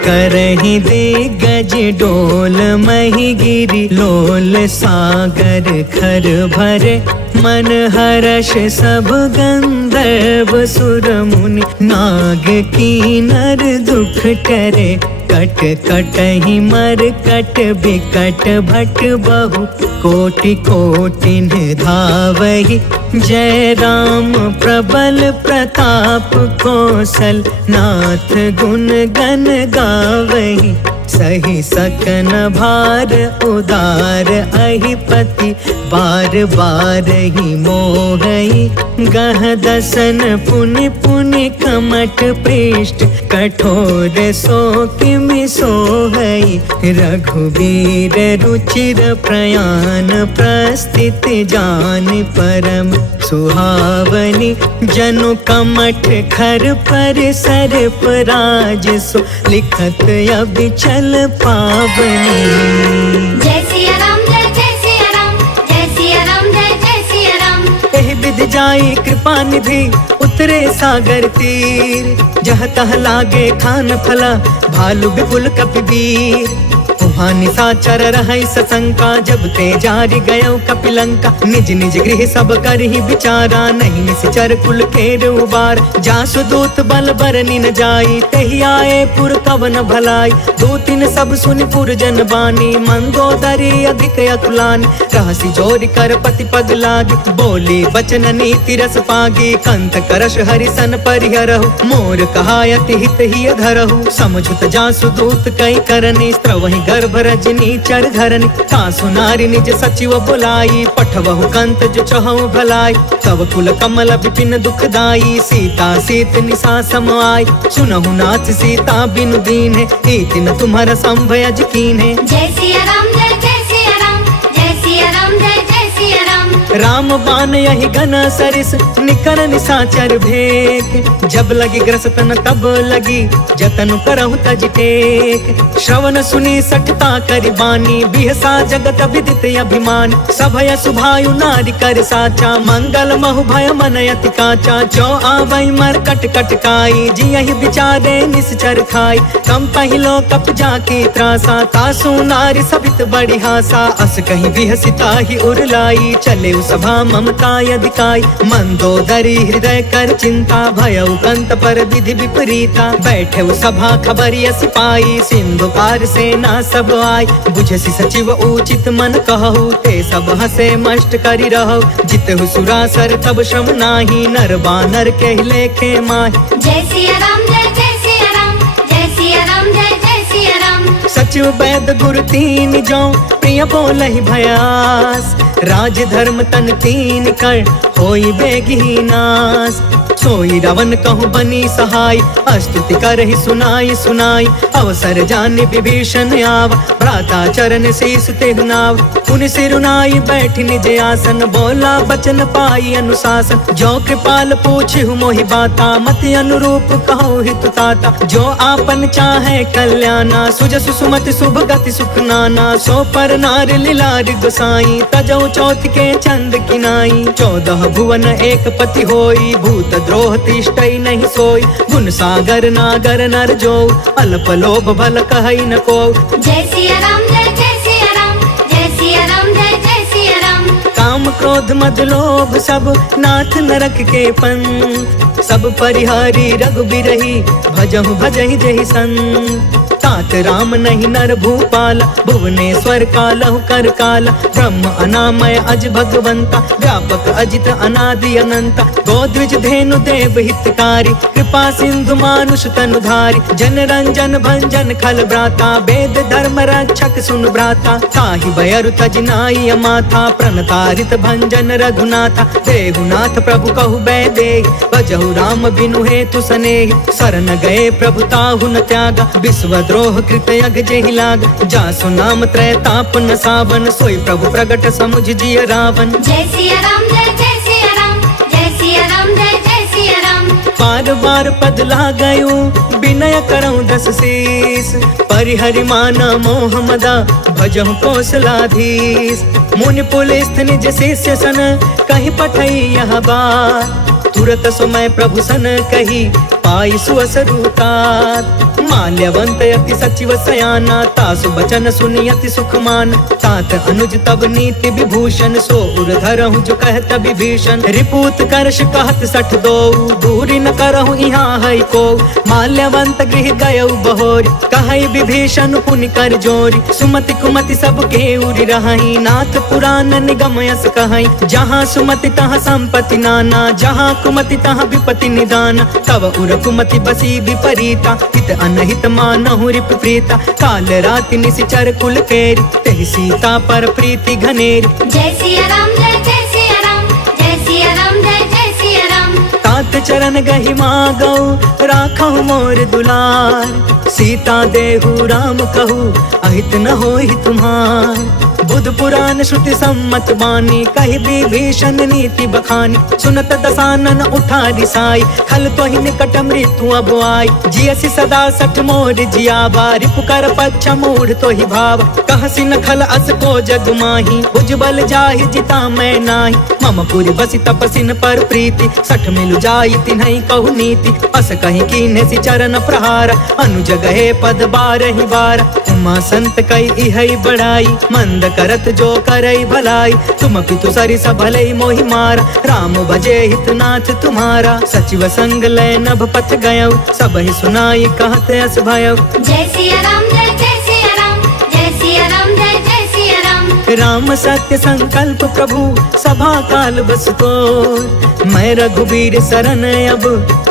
करही दिग्गज डोल मही गिरी, लोल सागर खर भरे। मन हर्ष सब गंधर्व सुर मुनि, नाग कीनर दुख टरे। कट कटहि मर कट बिकट भट बहु, कोटि कोटिन धावहि। जय राम प्रबल प्रताप कौशल, नाथ गुण गण गावहि। सही सकन भार उदार अहिपति, बार बार ही मोहई। गह दसन पुनि पुनि कमट पृष्ठ, कठोर सो किमि सोहई। रघुवीर रुचिर प्रयाण, प्रस्थित जान परम सुहावनी। जनु कमठ खर पर सर्प राज सो, लिखत अबिचल पावनी। जय सिया राम जय जय सिया राम, जय सिया राम जय जय सिया राम। एहि विधि जाई कृपा निधि, उतरे सागर तीर। जह तह लागे खान फला, भालु विपुल कपिवीर। वहाँ निशाचर रहै सशंका, जब ते जारि गयो कपिलंका। निज निज गृह सब करहि विचारा, नहीं निश्चर कुल केर उबार। जासु दूत बल बरनि न जाई, तेहि आए पुर कवन भलाई। दूतिन सब सुनि पुर जन बानी, मंदोदरी अधिक अतुलानी। रहसि जोरि कर पति पग लागी, बोली वचन नीति रस पागी। कंत करश हरिसन परिहरहु, मोर कहायति हित ही धरहु। समझुत जासु दूत कई करनी, स्त्रवहि गर्भ रजनी चर धरनी। तासु नारी निज सचिव बुलाई, पठवहु कंत जो चहु भलाई। तब कुल कमल विपिन दुखदाई, सीता सीत निशा सम आई। सुनहु नाथ सीता बिनु दीन्हे, ईति न तुम्हारा संभयज कीन्हे। जय सिया राम जय जय सिया राम, जय सिया राम जय जय सिया राम। राम बान यही घन सरिस, निकर निशाचर भेक। जब लगी ग्रसतन तब लगी, जतन करहु तज टेक। श्रवण सुनी सठता करि बानी, बिहसा जगत विदित अभिमान। सभय सुभायु नारी कर साचा, मंगल महु भय मन अति काचा। जो आवै मर कट कट काई, जियहि विचारे निश्चर खाई। कम पहिलो कप जाके त्रासा, तासु नारी सबित बड़ी हासा। अस कहीं बिहसिता ही उरलाई, चले सभा ममता यदिकाय मंदोदरी हृदय कर चिंता भयउ कंत पर विधि विपरीता बैठे सभा खबरिया सिपाही सिंधु पार सेना सब आय बुझसी सचिव उचित मन कहु ते सब हसे मष्ट करी रहु जितहु सुरासर तब श्रम नाही नर बानर के लेखे माही जय सिया राम जय सिया राम जय सिया राम जय सिया राम सचिव वैद गुरु तीन जो प्रिय बोलहि भयास राज धर्म तन तीन कर होई बेगी नास सोई रावण कहूँ बनी सहाय स्तुति करहि सुनाई सुनाई अवसर जाने विभीषण आव भ्राता चरण शीस तेहु नाव पुनि सिरुनाई बैठि निज आसन बोला बचन पाई अनुशासन जो कृपाल पूछहु मोहि बाता मति अनुरूप कहो हित ताता जो आपन चाहे कल्याणा सुजसु सुमति शुभ गति सुख नाना सो पर नार लीलार गोसाई तजौ चौथ के चंद किनाई 14 भुवन एक पति होई भूत द्रोह तिष्ठई नहीं सोई गुण सागर नागर नर जो अल्प लोभ भल कहई न को जय सिया राम जय सिया राम जय सिया राम जय सिया राम काम क्रोध मद लोभ सब नाथ नरक के पंथ सब परिहारी रघुबीरहि भजहु भजहि जहि संत तात राम नहीं नर भूपाल भुवनेश्वर कालहु कर काल ब्रह्म अनामय अज भगवंता व्यापक अजित अनादि अनंता गोद्विज धेनु देव हितकारी कृपा सिंधु मानुष तनुधारी जन रंजन भंजन खल भ्राता वेद धर्म रक्षक सुन भ्राता ताहि बयरु तजनाई माथा प्रणतारित भंजन रघुनाथा देहुनाथ प्रभु कहु बैदे भजहु राम बिनु हेतु सनेहि शरण गए प्रभु ताहु न त्यागा विश्व द्रोह कृत यग जेहि लाग जासु नाम त्रय ताप न सावन सोई प्रभु प्रगट समुझ जिय रावण जय सिया राम जय सिया राम जय सिया राम जय सिया राम बार बार पद लागयु विनय करऊं 10 शीस परिहरि माना मोह मदा भजहु कौशलाधीश मुनि पुलिस निज शिष्य सन कहि पठई यह बात तुरत समय प्रभु सन कही पाई सुअसरुतात माल्यवंत यति सचिव सयाना तासु बचन सुनियति सुखमान तात अनुज तब नीति विभूषण सो उर धरहु जो कहत विभीषण रिपूत करश कहत 62 दूरी न करहु यहाँ है को माल्यवंत गृह गयउ बहोरी कहई विभीषण पुनि कर जोरी सुमति कुमति सब के उरि रहई नाथ पुराण निगम यस कहई जहाँ सुमति तहाँ संपत्ति नाना जहाँ कुमति तहाँ विपत्ति निदान तब उर कुमति बसी विपरीता हित अनहित मानहु रिप प्रीता काल राति निशिचर कुल केरी तेहि सीता पर प्रीति घनेरी जय सिया राम जय सिया राम जय सिया राम जय सिया राम तात चरण गहि मागौ राखहु मोर दुलार सीता देहु राम कहू अहित न होहि तुम्हार बुध पुराण श्रुति सम्मत बानी कहि विभीषण नीति बखानी सुनत दसानन उठा रिसाई खल तो ही निकट मृत्यु अब आई जियसि सदा सठ मोर जियावा रिपुकर पक्ष मूढ़ तो ही भाव कहसि न खल अस को जग माही उज्जवल जाहि जिता मैं नाही मम पुरी बसि तपसिन पर प्रीति सठ मिलु जाई तिन्हई कहु नीति अस कहीं कीन्हे सि चरण प्रहार अनुज गहे पद बारहि बार उमा संत कई इहई बड़ाई मंद करत जो करई भलाई तुम पितु सरिस भलई मोहि मारा राम भजे हितनाथ तुम्हारा सचिव संग लय नभ पथ गयउ सब ही सुनाई कहत अस भयउ जय सिया राम जय सिया राम जय सिया राम जय सिया राम राम सत्य संकल्प प्रभु सभा काल बस तोर मैं रघुबीर शरण अब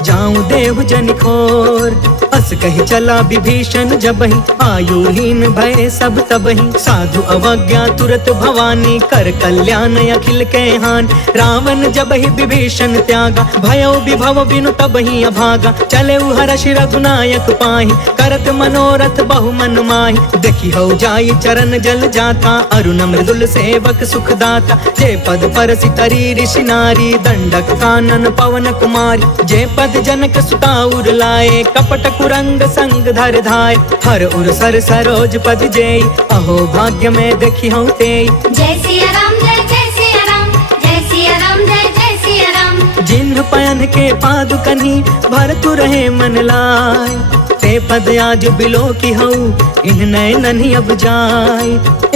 जाऊं देहु जन खोर अस कही चला विभीषण जबहि आयुहीन भय सब तबहि साधु अवज्ञा तुरत भवानी कर कल्याण अखिल के हान रावण जबहि विभीषण त्यागा भयो विभव बिनु तबहि अभागा चले हर्ष रघुनायक पाहि करत मनोरथ बहु मन माहि देखी हो जाई चरण जल जाता अरुण मृदुल सेवक सुखदाता जे पद पर सितरी ऋषि नारी दंडक कानन पवन कुमारी जे पद जनक सुता उर लाए कपट कुरंग संग धर धाय हर उर सर सरोज पद जेई अहो भाग्य में देखी हूँ ते जय सिया राम जय सिया राम जय सिया राम जय सिया राम जिन्ह पयन के पादुकनी भरतु रहे मन लाय ते ते पद आज बिलो की हऊ इन नयन अब जाय।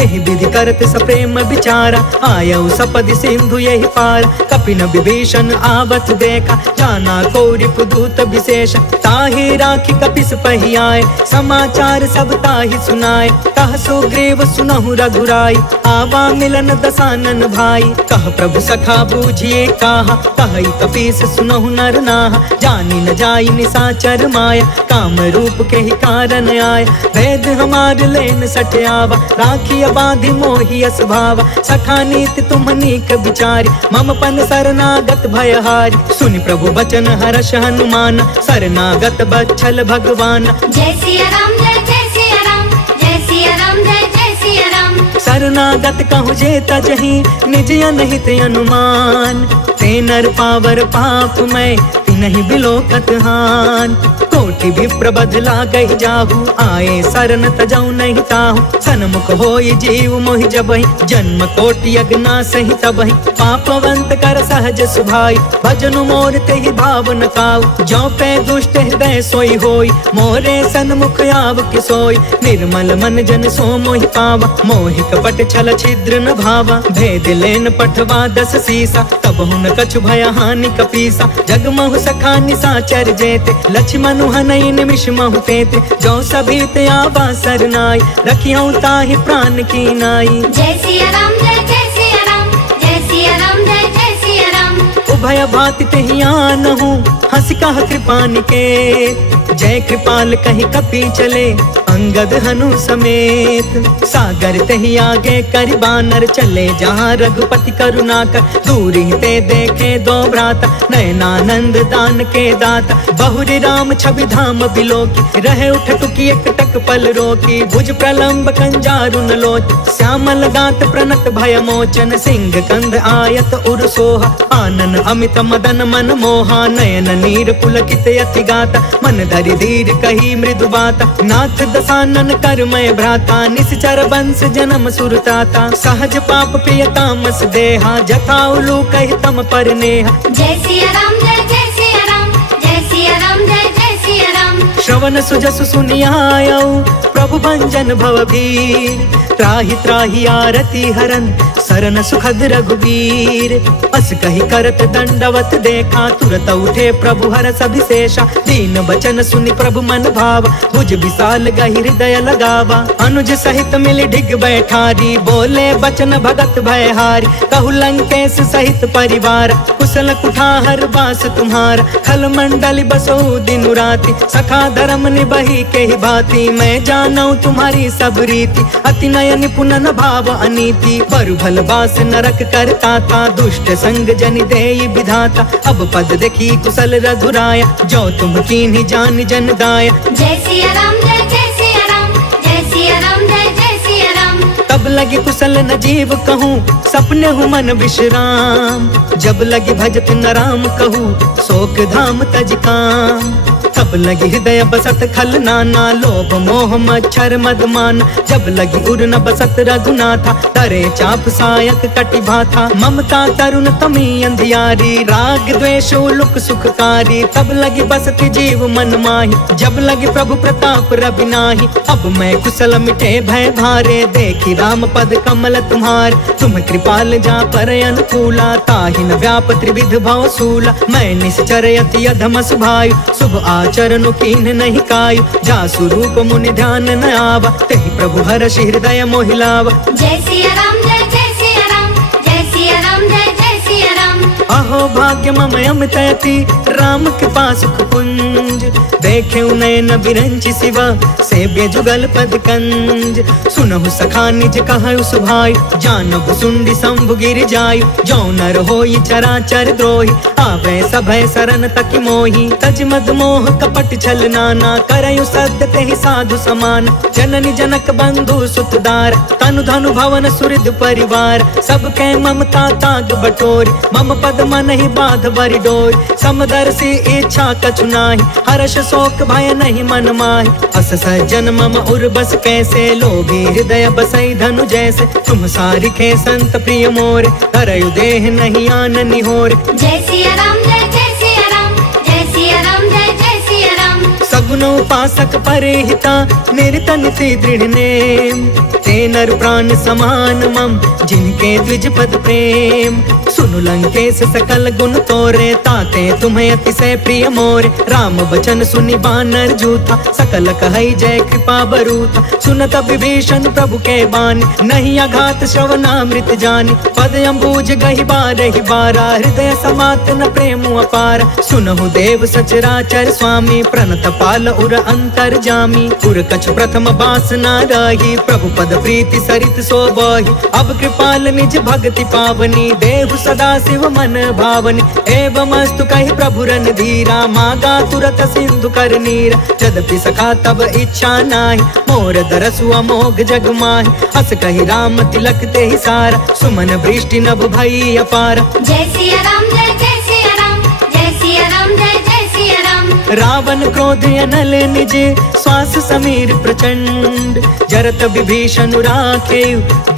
एहि विधि करत सप्रेम विचारा आयऊ सपद सिंधु यही पार। कपिन विभीषण आवत देखा जाना कौरि पुदूत विशेष। ताहि राखी कपिस पही आए समाचार सब ताहि सुनाए। कह सुग्रीव सुनहु रघुराई आवा मिलन दसानन भाई। कह प्रभु सखा बूझिए कहा कहि कपीस सुनहु नर नाहा। जानी न जाई निसाचर माया काम रूप के ही कारण आय। वेद हमार लेन सट आवा राखी बाधि मोहि यस भावा। सखा नीति तुम नीक विचारी मम पन शरणागत भयहारी। सुनि प्रभु बचन हर्ष हनुमान शरणागत बच्छल भगवान। जय सिया राम जय सिया राम जय सिया राम जय सिया राम। शरणागत कहु जे तजहि निज अनहित अनुमान। ते नर पावर पाप मैं तिनहि बिलोकत हान। कोटि विप्र बदला गहि जाहु आए शरण तजौ नहीं ताहु। सन्मुख होई जीव मोहि जबहि जन्म कोटि अगना सहि तबहि। पापवंत कर सहज सुभाई भजनु मोर तेहि भाव न काऊ। जो पे दुष्ट हृदय सोई होई मोरे सन्मुख आव कि सोई। निर्मल मन जन सो मोहि पावा मोहि कपट छल छिद्र न भावा। भेद लेन पठवा दस सीसा तब हुन कछु भय हानि कपीसा। जगमहु सखा निसाचर जेते लक्ष्मण हनई निमिष महु तेते। जो सभीत आवा सरनाई रखियौ ताहि प्राण की नाई। जय सिया राम जय सिया राम जय सिया राम जय सिया राम। उभय भाति तेहि आनहु हंस कह कृपा निकेत। जय कृपाल कहि कपि चले अंगद हनु समेत। सागर तेहि आगे करि बानर चले जहाँ रघुपति करुणा कर। दूर ही ते देखे दो भ्राता नयनानंद दान के दाता। बहुरी राम छवि धाम बिलोकी रहे उठ टुकी एक टक पल रोकी। भुज प्रलंब कंजारुन लोच श्यामल गात प्रणत भय मोचन। सिंह कंध आयत उर सोहा आनन अमित मदन मन मोहा। नयन नीर पुलकित यति गाता मन धरि धीर कही मृदु बाता। नाथ दसानन करमय भ्राता निश्चर वंश जन्म सुरताता। सहज पाप पिय तामस देहा जथा उलू कहि तम पर नेहा। जय सिया राम जय सिया राम जय सिया राम जय सिया राम। श्रवण सुजसु सुनियायऊ प्रभु भंजन भवभीर। त्राहि त्राहि आरती हरन सरन सुखद रघुवीर। अस कहि करत दंडवत देखा तुरत उठे प्रभु हरष अभिषेषा। दीन बचन सुनि प्रभु मन भावा भुज विशाल गहि हृदय लगावा। अनुज सहित मिलि ढिग बैठारी बोले बचन भगत भयहारी। कहु लंकेश सहित परिवार कुशल कुठार बास तुम्हारा। खल मंडल बसो दिन राति सखा धर्म निबहि के ही भांति। मैं जानऊ तुम्हारी सब रीति अति नय निपुण न भाव अनीति। बरु भल बास नरक करता था दुष्ट संग जनि देई विधाता। अब पद देखी कुशल रघुराया जो तुम कीन्ही जान जन दाया। जय सिया राम जय सिया राम जय सिया राम जय सिया राम। तब लगी कुशल न जीव कहूँ सपने हूँ मन विश्राम। जब लगी भजत न राम कहूँ शोक धाम तज काम। तब लगी हृदय बसत खल नाना लोभ मोह मच्छर मदमान। जब लगी उर न बसत रघुनाथा तरे चाप सायक कटि भाथा। ममता तरुण तमी अंधियारी राग द्वेष उलुक सुखकारी। तब लगी बसती जीव मन माही जब लगी प्रभु प्रताप रवि नाही। अब मैं कुशल मिटे भय भारे देखी राम पद कमल तुम्हार। तुम कृपाल जा पर अनुकूला ताहि न व्याप त्रिविध भव सूला। मैं निश्चर यति अधम सुभायु शुभ आचरण कीन नहीं कायु। जा स्वरूप मुनि ध्यान न आवा तेहि प्रभु हर्ष हृदय मोहिलावा। जय सिया राम जय सिया राम जय सिया राम जय सिया राम। अहो भाग्य मम अमितयति राम कृपा सुख पुंज। देखे नयन बिरंचि शिवा सेव्य जुगल पद कंज। सुनहु सखा निज कहु सुभायु जानहु सुंडी शंभु गिर जायु। जो नर होई चराचर द्रोही आवे सभय शरण तकि मोही। तज मद मोह कपट छल नाना करयु सद्य तेहि साधु समान। जननी जनक बंधु सुतदार तनु धनु भवन सुहृद परिवार। सबके ममता ताग बटोरी मम पद मन ही बाध बरि डोरी। समदर्शी इच्छा कछु नाही हर्ष शोक भय नहीं मन माहि। अस सज्जन मम उर्बस कैसे लोभी हृदय बसई धनु जैसे। तुम सारिखे संत प्रिय मोरे करयु देह नहीं आन निहोरे। जय सिया राम जय सिया राम जय सिया राम जय सिया राम। सगुन सुनो उपासक परिहिता निर्तन से दृढ़ नेम ते नर प्राण समान मम जिनके द्विज पद प्रेम सुनु लंकेश सकल गुण तोरे ताते तुम्हें अतिशय प्रिय मोरे राम बचन सुनि बानर जूथा सकल कहई जय कृपा बरूथा सुनत विभीषण प्रभु के बानी नहीं अघात श्रवणामृत जानी पद अम्बुज गहि बारहि बारा हृदय समात न प्रेम अपार सुनहु देव सचराचर स्वामी प्रणत पाल उर अंतर जामी उर कछ प्रथम बासना रही प्रभु पद प्रीति सरित सोबहि अब कृपाल निज भक्ति पावनी देहु सदा शिव मन भावनी एवं अस्तु कहि प्रभु रन धीरा मागा तुरत सिंधु कर नीरा यद्यपि सखा तब इच्छा नाही मोर दरसु अमोघ जग माहि हस कहि राम तिलक ते ही सारा सुमन वृष्टि नभ भई अपार जय सिया राम जय सिया राम जय सिया राम जय सिया राम रावण क्रोध अनल निज श्वास समीर प्रचंड जरत विभीषण राखे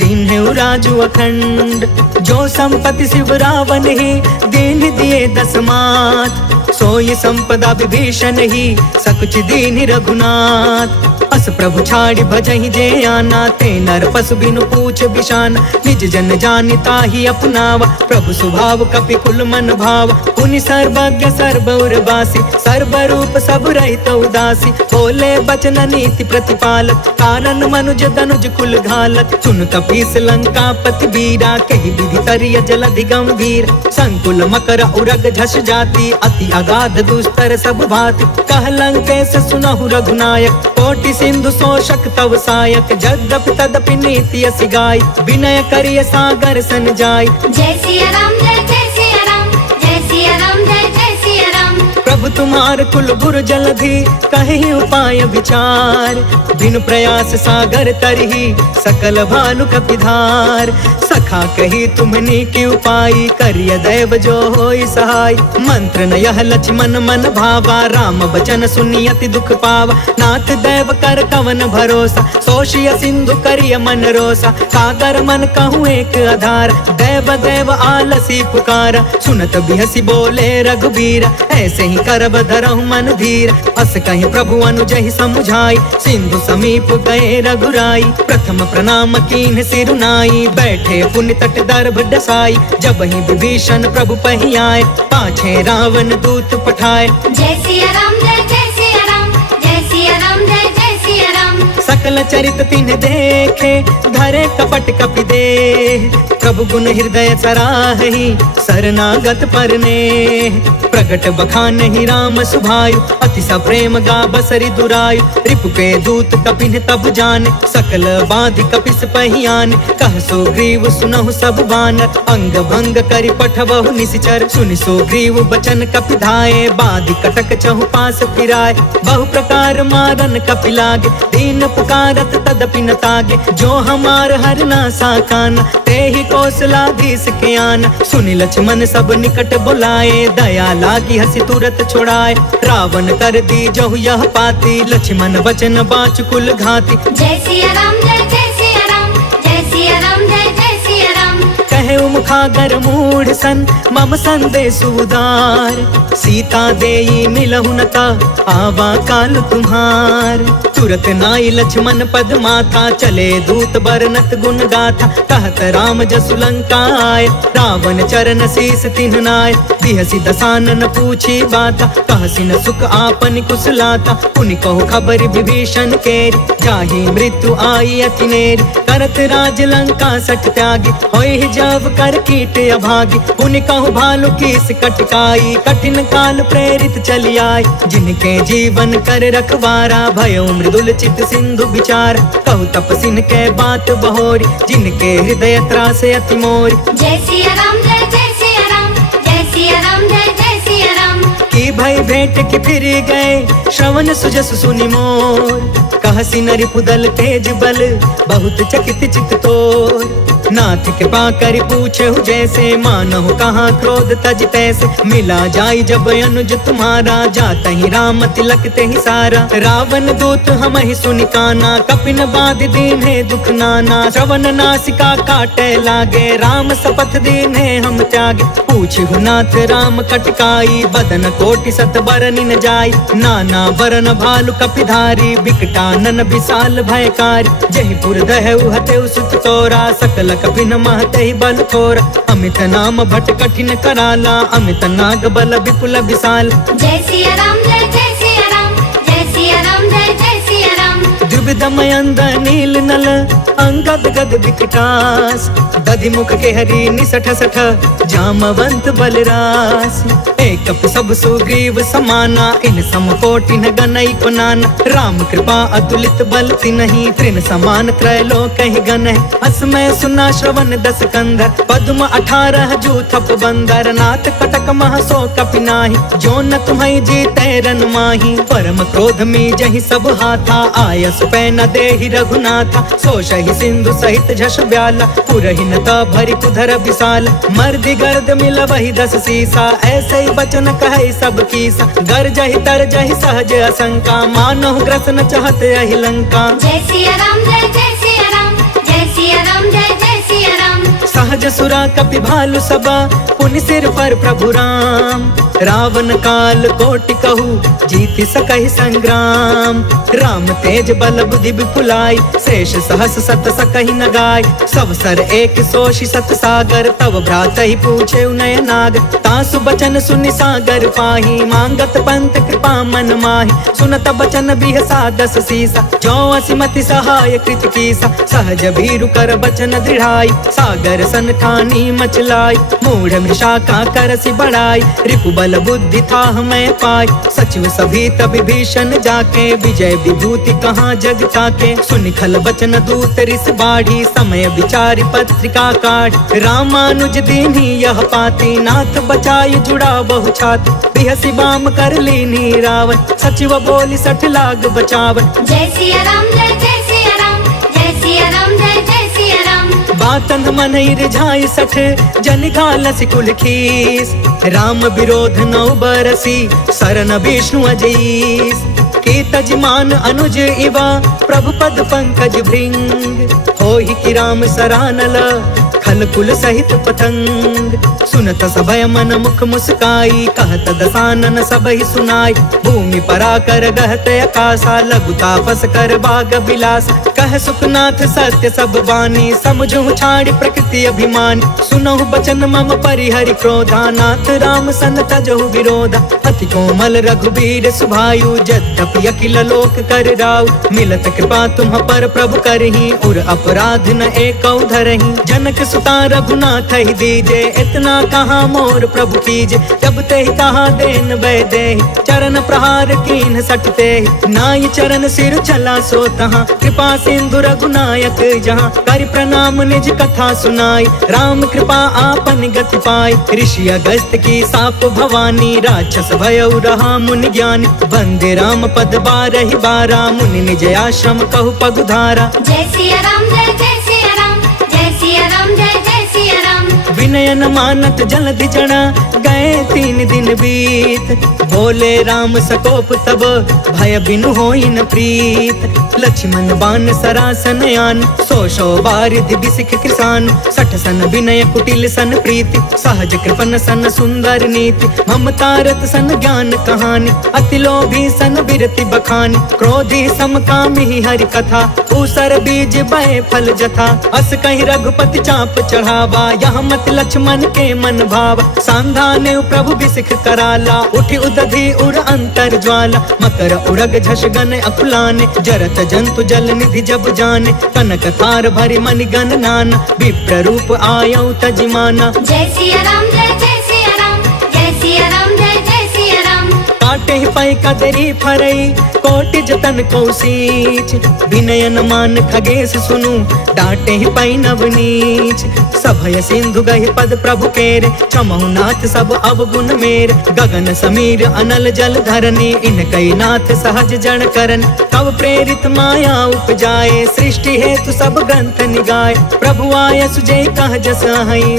दीन्ह राजु अखंड जो संपत्ति शिव रावण ही दीन दिए दसमात सोई संपदा विभीषण ही सकुच दीन रघुनाथ अस प्रभु छाड़ी भजहि जे आना ते नर पशु बिनु पूछ बिशान निज जन जानिता ही अपनावा प्रभु स्वभाव कपि कुल मन भाव पुनि सर्वज्ञ सर्वउरवासी सर्वरूप सब रहित उदासी बोले बचन नीति प्रतिपालक कारण मनुज तनुज कुल घालक सुन कपीस लंका पति बीरा कहि विधि तरिय जलधि गंभीर संकुल मकर उरग झस जाति अति अगाध दुस्तर सब भाति कह लंकेश सुनहु रघुनायक कोटि सिंधु शोषक तव सायक जद्यपि तदपि नीति असि गाय विनय करिय सागर सन जाय जय सिया राम जय सिया राम जय सिया राम जय सिया राम प्रभु तुम्हार कुल गुरु जलधि कहि उपाय विचार बिनु प्रयास सागर तरही सकल भानु कपिधार सखा कही तुमनी की उपाय करिय दैव जो होई सहाय मंत्र न यह लक्ष्मण मन भावा राम बचन सुनि अति दुख पावा नाथ दैव कर कवन भरोसा सोशिय सिंधु करिय मन रोसा सागर मन कहूँ एक आधार दैव दैव आलसी पुकारा सुनत बिहसी बोले रघुबीरा ऐसे ही करब धरहु मन धीर अस कहीं प्रभु अनुजहि समुझाई सिंधु समीप गए रघुराई प्रथम प्रणाम कीन्ह सिरुनाई बैठे पुण्य तट दर्भ डसाई जब ही विभीषण प्रभु पही आए पाछे रावण दूत पठाए जय सिया राम जय सिया राम जय सिया राम जय सिया राम सकल चरित तिन्ह देखे धरे कपट कपि दे प्रभु गुण हृदय सराहि शरणागत परने प्रगट बखानहि राम सुभायु अति सप्रेम गा बसरि दुरायु रिपु के दूत कपिन तब जाने सकल बाधि कपिस पहियाने कह सुग्रीव सुनहु सब बानर अंग भंग करि पठबहु निशिचर सुनि सुग्रीव बचन कपि धाये बाधि कटक चहु पास फिराए बहु प्रकार मारन कपि लागे दीन पुकारत तदपि न तागे जो हमार हर नासा कान ते ही कौशलाधीश के आन सुनि लक्ष्मण सब निकट बुलाए दया लागी हसी तुरत छोड़ाए रावण कर दी जहु यह पाती लक्ष्मण वचन बाच कुल घाती जय सिया राम जय सिया राम जय सिया राम जय सिया राम कहे मुखागर मूढ़ सन मम संदेश उदार सीता देई मिलहु नता आवा काल तुम्हार तुरत नाई लक्ष्मण पद माथा चले दूत बरनत गुण गाथा कहत राम जसु लंका आए रावण चरण शीस तिन्ह नाय बिहसी दसानन पूछी बाता कहसी न सुख आपन कुशलाता पुनि कहु खबर विभीषण केरी जाहि मृत्यु आई अति नेरी करत राज लंका सठ त्यागी होई जब कर कीट अभागी पुनि कहु भालु कीस कटकाई कठिन काल प्रेरित चली आई जिनके जीवन कर रखवारा भयो मृदुल चित सिंधु विचार कहु तपसिन के बात बहोरी जिनके हृदय त्रासे अति मोरी जय सिया राम जय सिया राम जय सिया राम जय सिया राम की भई भेंट के फिर गए श्रवण सुजस सुनि मोर कहसी नरि पुदल तेज बल बहुत चकित चित तोर नाथ के पाकर पूछे जैसे मानहु कहाँ क्रोध तज तैसे मिला जाई जब अनुज तुम्हारा जाता ही राम तिलक ते ही सारा रावण दूत हम ही सुनिकाना कपिन बाध दीन है दुख नाना श्रवण नासिका काटे लागे राम शपथ दीन है हम त्यागे पूछहु नाथ राम कटकाई बदन कोट कोटि सत बरनि न जाय। नाना बरन भालु कपिधारी, बिकटानन विशाल भयकारी। जयपुर दहु हतेउ सुत तोरा, सकल कपिन महते बल थोरा। अमित नाम भट कठिन कराला, अमित नाग बल विपुल विशाल। जय सिया राम जय सिया राम, जय सिया राम जय सिया राम। द्विविधमयंद नील नल, अंगद गद विकटास। दधि मुख के हरि निसठ सठ, जामवंत बलरास। एक सब सुग्रीव समाना, इन सम कोटि न गनई को नाना। राम कृपा अतुलित बल तिन्हि, तृण समान त्रैलोक ही गन है। असमय सुना श्रवण दस कंधर, पद्म 18 जूथप बंदर। नाथ कटक मह सो कपि नाहि, जो न तुम्हें जीते रन माही। परम क्रोध में जहि सब हाथा, आयस पै न देहि रघुनाथा। सोषहि सिंधु सहित झष ब्याला, पुरहि न भरि कुधर विशाल। मर्दि गर्द मिल वही 10 सीसा, ऐसे ही बचन कहे सब कीसा। गरजहि तरजहि सहज असंका, मानहु ग्रसन चहत यहि लंका। जय सिया राम जय सिया राम, जय सिया राम जय सिया राम। सहज सुरा कपि भालु सबा, पुनि सिर पर प्रभु राम। रावण काल कोटि कहू, जीति सकहि संग्राम। राम तेज बल बुद्धि विपुलाई, शेष सहस सत सकहि न गाय। सब सर एक सोषि सत सागर, तब भ्रात ही पूछे नय नाग। तासु बचन सुनि सागर पाही, मांगत पंत कृपा मन माही। सुनत बचन बिह सादस सीसा, जो असिमति सहाय कृत कीसा। सहज भीरु कर बचन दृढ़ाई, सागर सन ठानी मचलाई। मूढ़ मृषा का करसि बढ़ाई, रिपु बल बुद्धि था मैं पाई। सचिव सभी तब भीषण जाके, विजय विभूति कहाँ जग ताके। सुनि खल बचन दूत रिस बाढ़ी, समय विचारि पत्रिका काढ़। रामानुज दीन्ही यह पाती, नाथ बचाई जुड़ा बहु छाती। बिहसी बाम कर लीनी रावण, सचिव बोली 60 लाग बचावन। जय सिया राम जय सिया राम, जय सिया राम जय सिया राम। बातन मन रिझाई 60, जन घालस कुल खीस। राम विरोध 9 बरसी, सरन विष्णु अजीस। की तजमान अनुज इवा, प्रभु पद पंकज भृंग। होहि कि राम सरानल, खल कुल सहित पतंग। सुनत सभय मन मुख मुस्काई, कहत दसानन सबहि सुनाई। भूमि पराकर गहत आकाशा, लघु तापस कर बाग बिलास। कह सुखनाथ सत्य सब बानी, समझु छाड़ प्रकृति अभिमान। सुनहु बचन मम परिहरि क्रोधा, नाथ राम सन तजहु विरोधा। अति कोमल रघुबीर सुभायु, यद्यपि अखिल लोक कर राउ। मिलत कृपा तुम पर प्रभु करही, उर अपराध न एकौ धरही। जनक सुता रघुनाथ ही दीजे, इतना कहाँ मोर प्रभु कीजे। जब ते कहा देन वैदे, चरण प्रहार कीन सटते। नाई चरण सिर चला सो तहाँ, कृपा सिंधु रघुनायक जहाँ। कर प्रणाम निज कथा सुनाई, राम कृपा आपन गति पाई। ऋषि अगस्त की साप भवानी, राक्षस भयउ रहा मुनि ज्ञानी। वंदे राम पद 12 बारा, मुनि निज आश्रम कहु पगुधारा। जय सिया राम जय सिया राम, जय सिया राम जय सिया राम। विनय न मानत जलधि जड़ा, गए 3 दिन बीत। बोले राम सकोप तब, भय बिनु होई न प्रीत। लक्ष्मण बाण सरासन आन, 100 बारिधि बिसिख कृसान। 60 सन विनय कुटिल सन प्रीति, सहज कृपन सन सुंदर नीति। ममतारत सन ज्ञान कहानी, अति लोभी सन बिरति बखानी। क्रोधी समकामी हरि कथा, ऊसर बीज बय फल जथा। अस कहि रघुपति चाप चढ़ावा, यहाँ मत लक्ष्मण के मन भावा। सांधाने प्रभु बिसिख कराला, उठि उदधि उर अंतर ज्वाला। मकर उरग झष गन अकुलाने, जरत जंतु जल निधि जब जाने। कनक तार भरि मनि गण नाना, विप्र रूप आयौ तजिमाना। जय सिया राम जय सिया राम, जय सिया राम जय सिया राम। काटे ही पाई कदरी फरई, कोटि जतन कौशीच। विनय न मान खगेश सुनु, डांटे ही पाई नवनीच। सभय सिंधु गहि पद प्रभु केरे, क्षमहु नाथ सब अवगुण मेर। गगन समीर अनल जल धरनी, इन कई नाथ सहज जन करन। तब प्रेरित माया उपजाए, सृष्टि हेतु सब ग्रंथ निगाए। प्रभु आय सुजय कह जस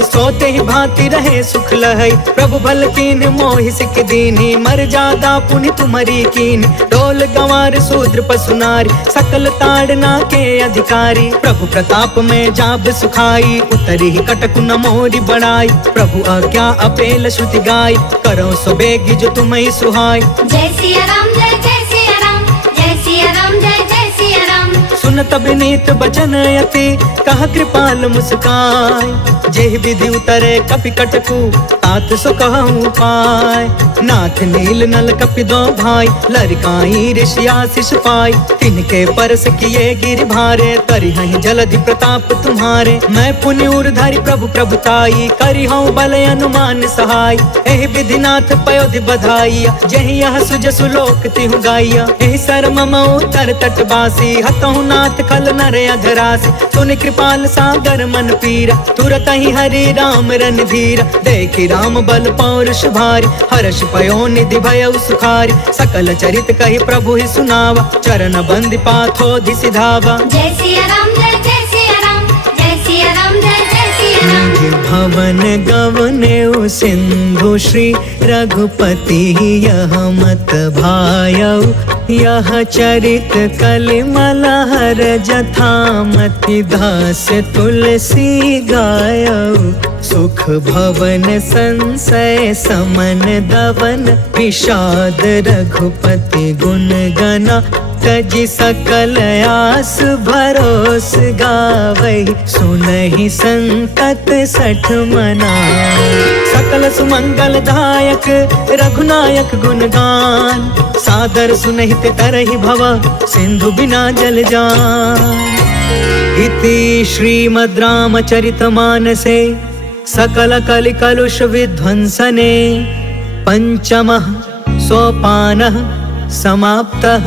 सोते ही भांति रहे सुख लहै। प्रभु भल कीन मोहि सिख दीन्ही, मर जात सदा पुनि तुम्हारी कीन। डोल गंवार शूद्र पशु नारी सकल ताड़ना के अधिकारी। प्रभु प्रताप में जाब सुखाई उतरी कटक न मोरी बढ़ाई। प्रभु आज्ञा अपेल श्रुति गाय करो सो बेगी जो तुम्हें सुहाय। जय सिया राम जय सिया राम जय सिया राम जय सिया राम। सुनत विनीत बचन यति कह कृपाल मुस्काय। जेहि विधि उतरे कपि कटकु तात सो कहूँ पाय। नाथ नील नल कपि दो भाई लरिकाई ऋषि आशीष पाई। तिनके परस किए गिर भारे तरि हहीं जलधि प्रताप तुम्हारे। मैं पुण्य उर्धारी प्रभु प्रभुताई करी हूँ बल अनुमान सहाय। एहि विधि नाथ पयोधि बधाइया जहि यह सुज सुलोक तिहु गाइया। एहि सर मम उतर तटवासी हतहु नाथ खल नर अधरासी। सुन कृपाल सागर मन पीरा तुरत ही हरि राम रणधीर। देखि राम बल पौरुष भारी हर्ष पयो निधि भयउ सुखारी। सकल चरित कहि प्रभु ही सुनावा चरण बंदी पाथोधि सिधावा। जय सिया राम जय सिया राम जय सिया राम जय सिया राम। भवन गवने सिंधु श्री रघुपति यह मत भायउ। यह चरित कलिमल हर जथामति दास तुलसी गायउ। सुख भवन संशय समन दवन विषाद रघुपति गुण गना। तजि सकल आस भरोस गावै सुनहि संतत सठ मना। सकल सुमंगल दायक रघुनायक गुणगान। सादर सुनहित तरहि भव सिंधु बिना जल जान। इति श्रीमद् रामचरितमानसे सकल कलि कलुष विध्वंसने पंचमः सोपानः समाप्तः।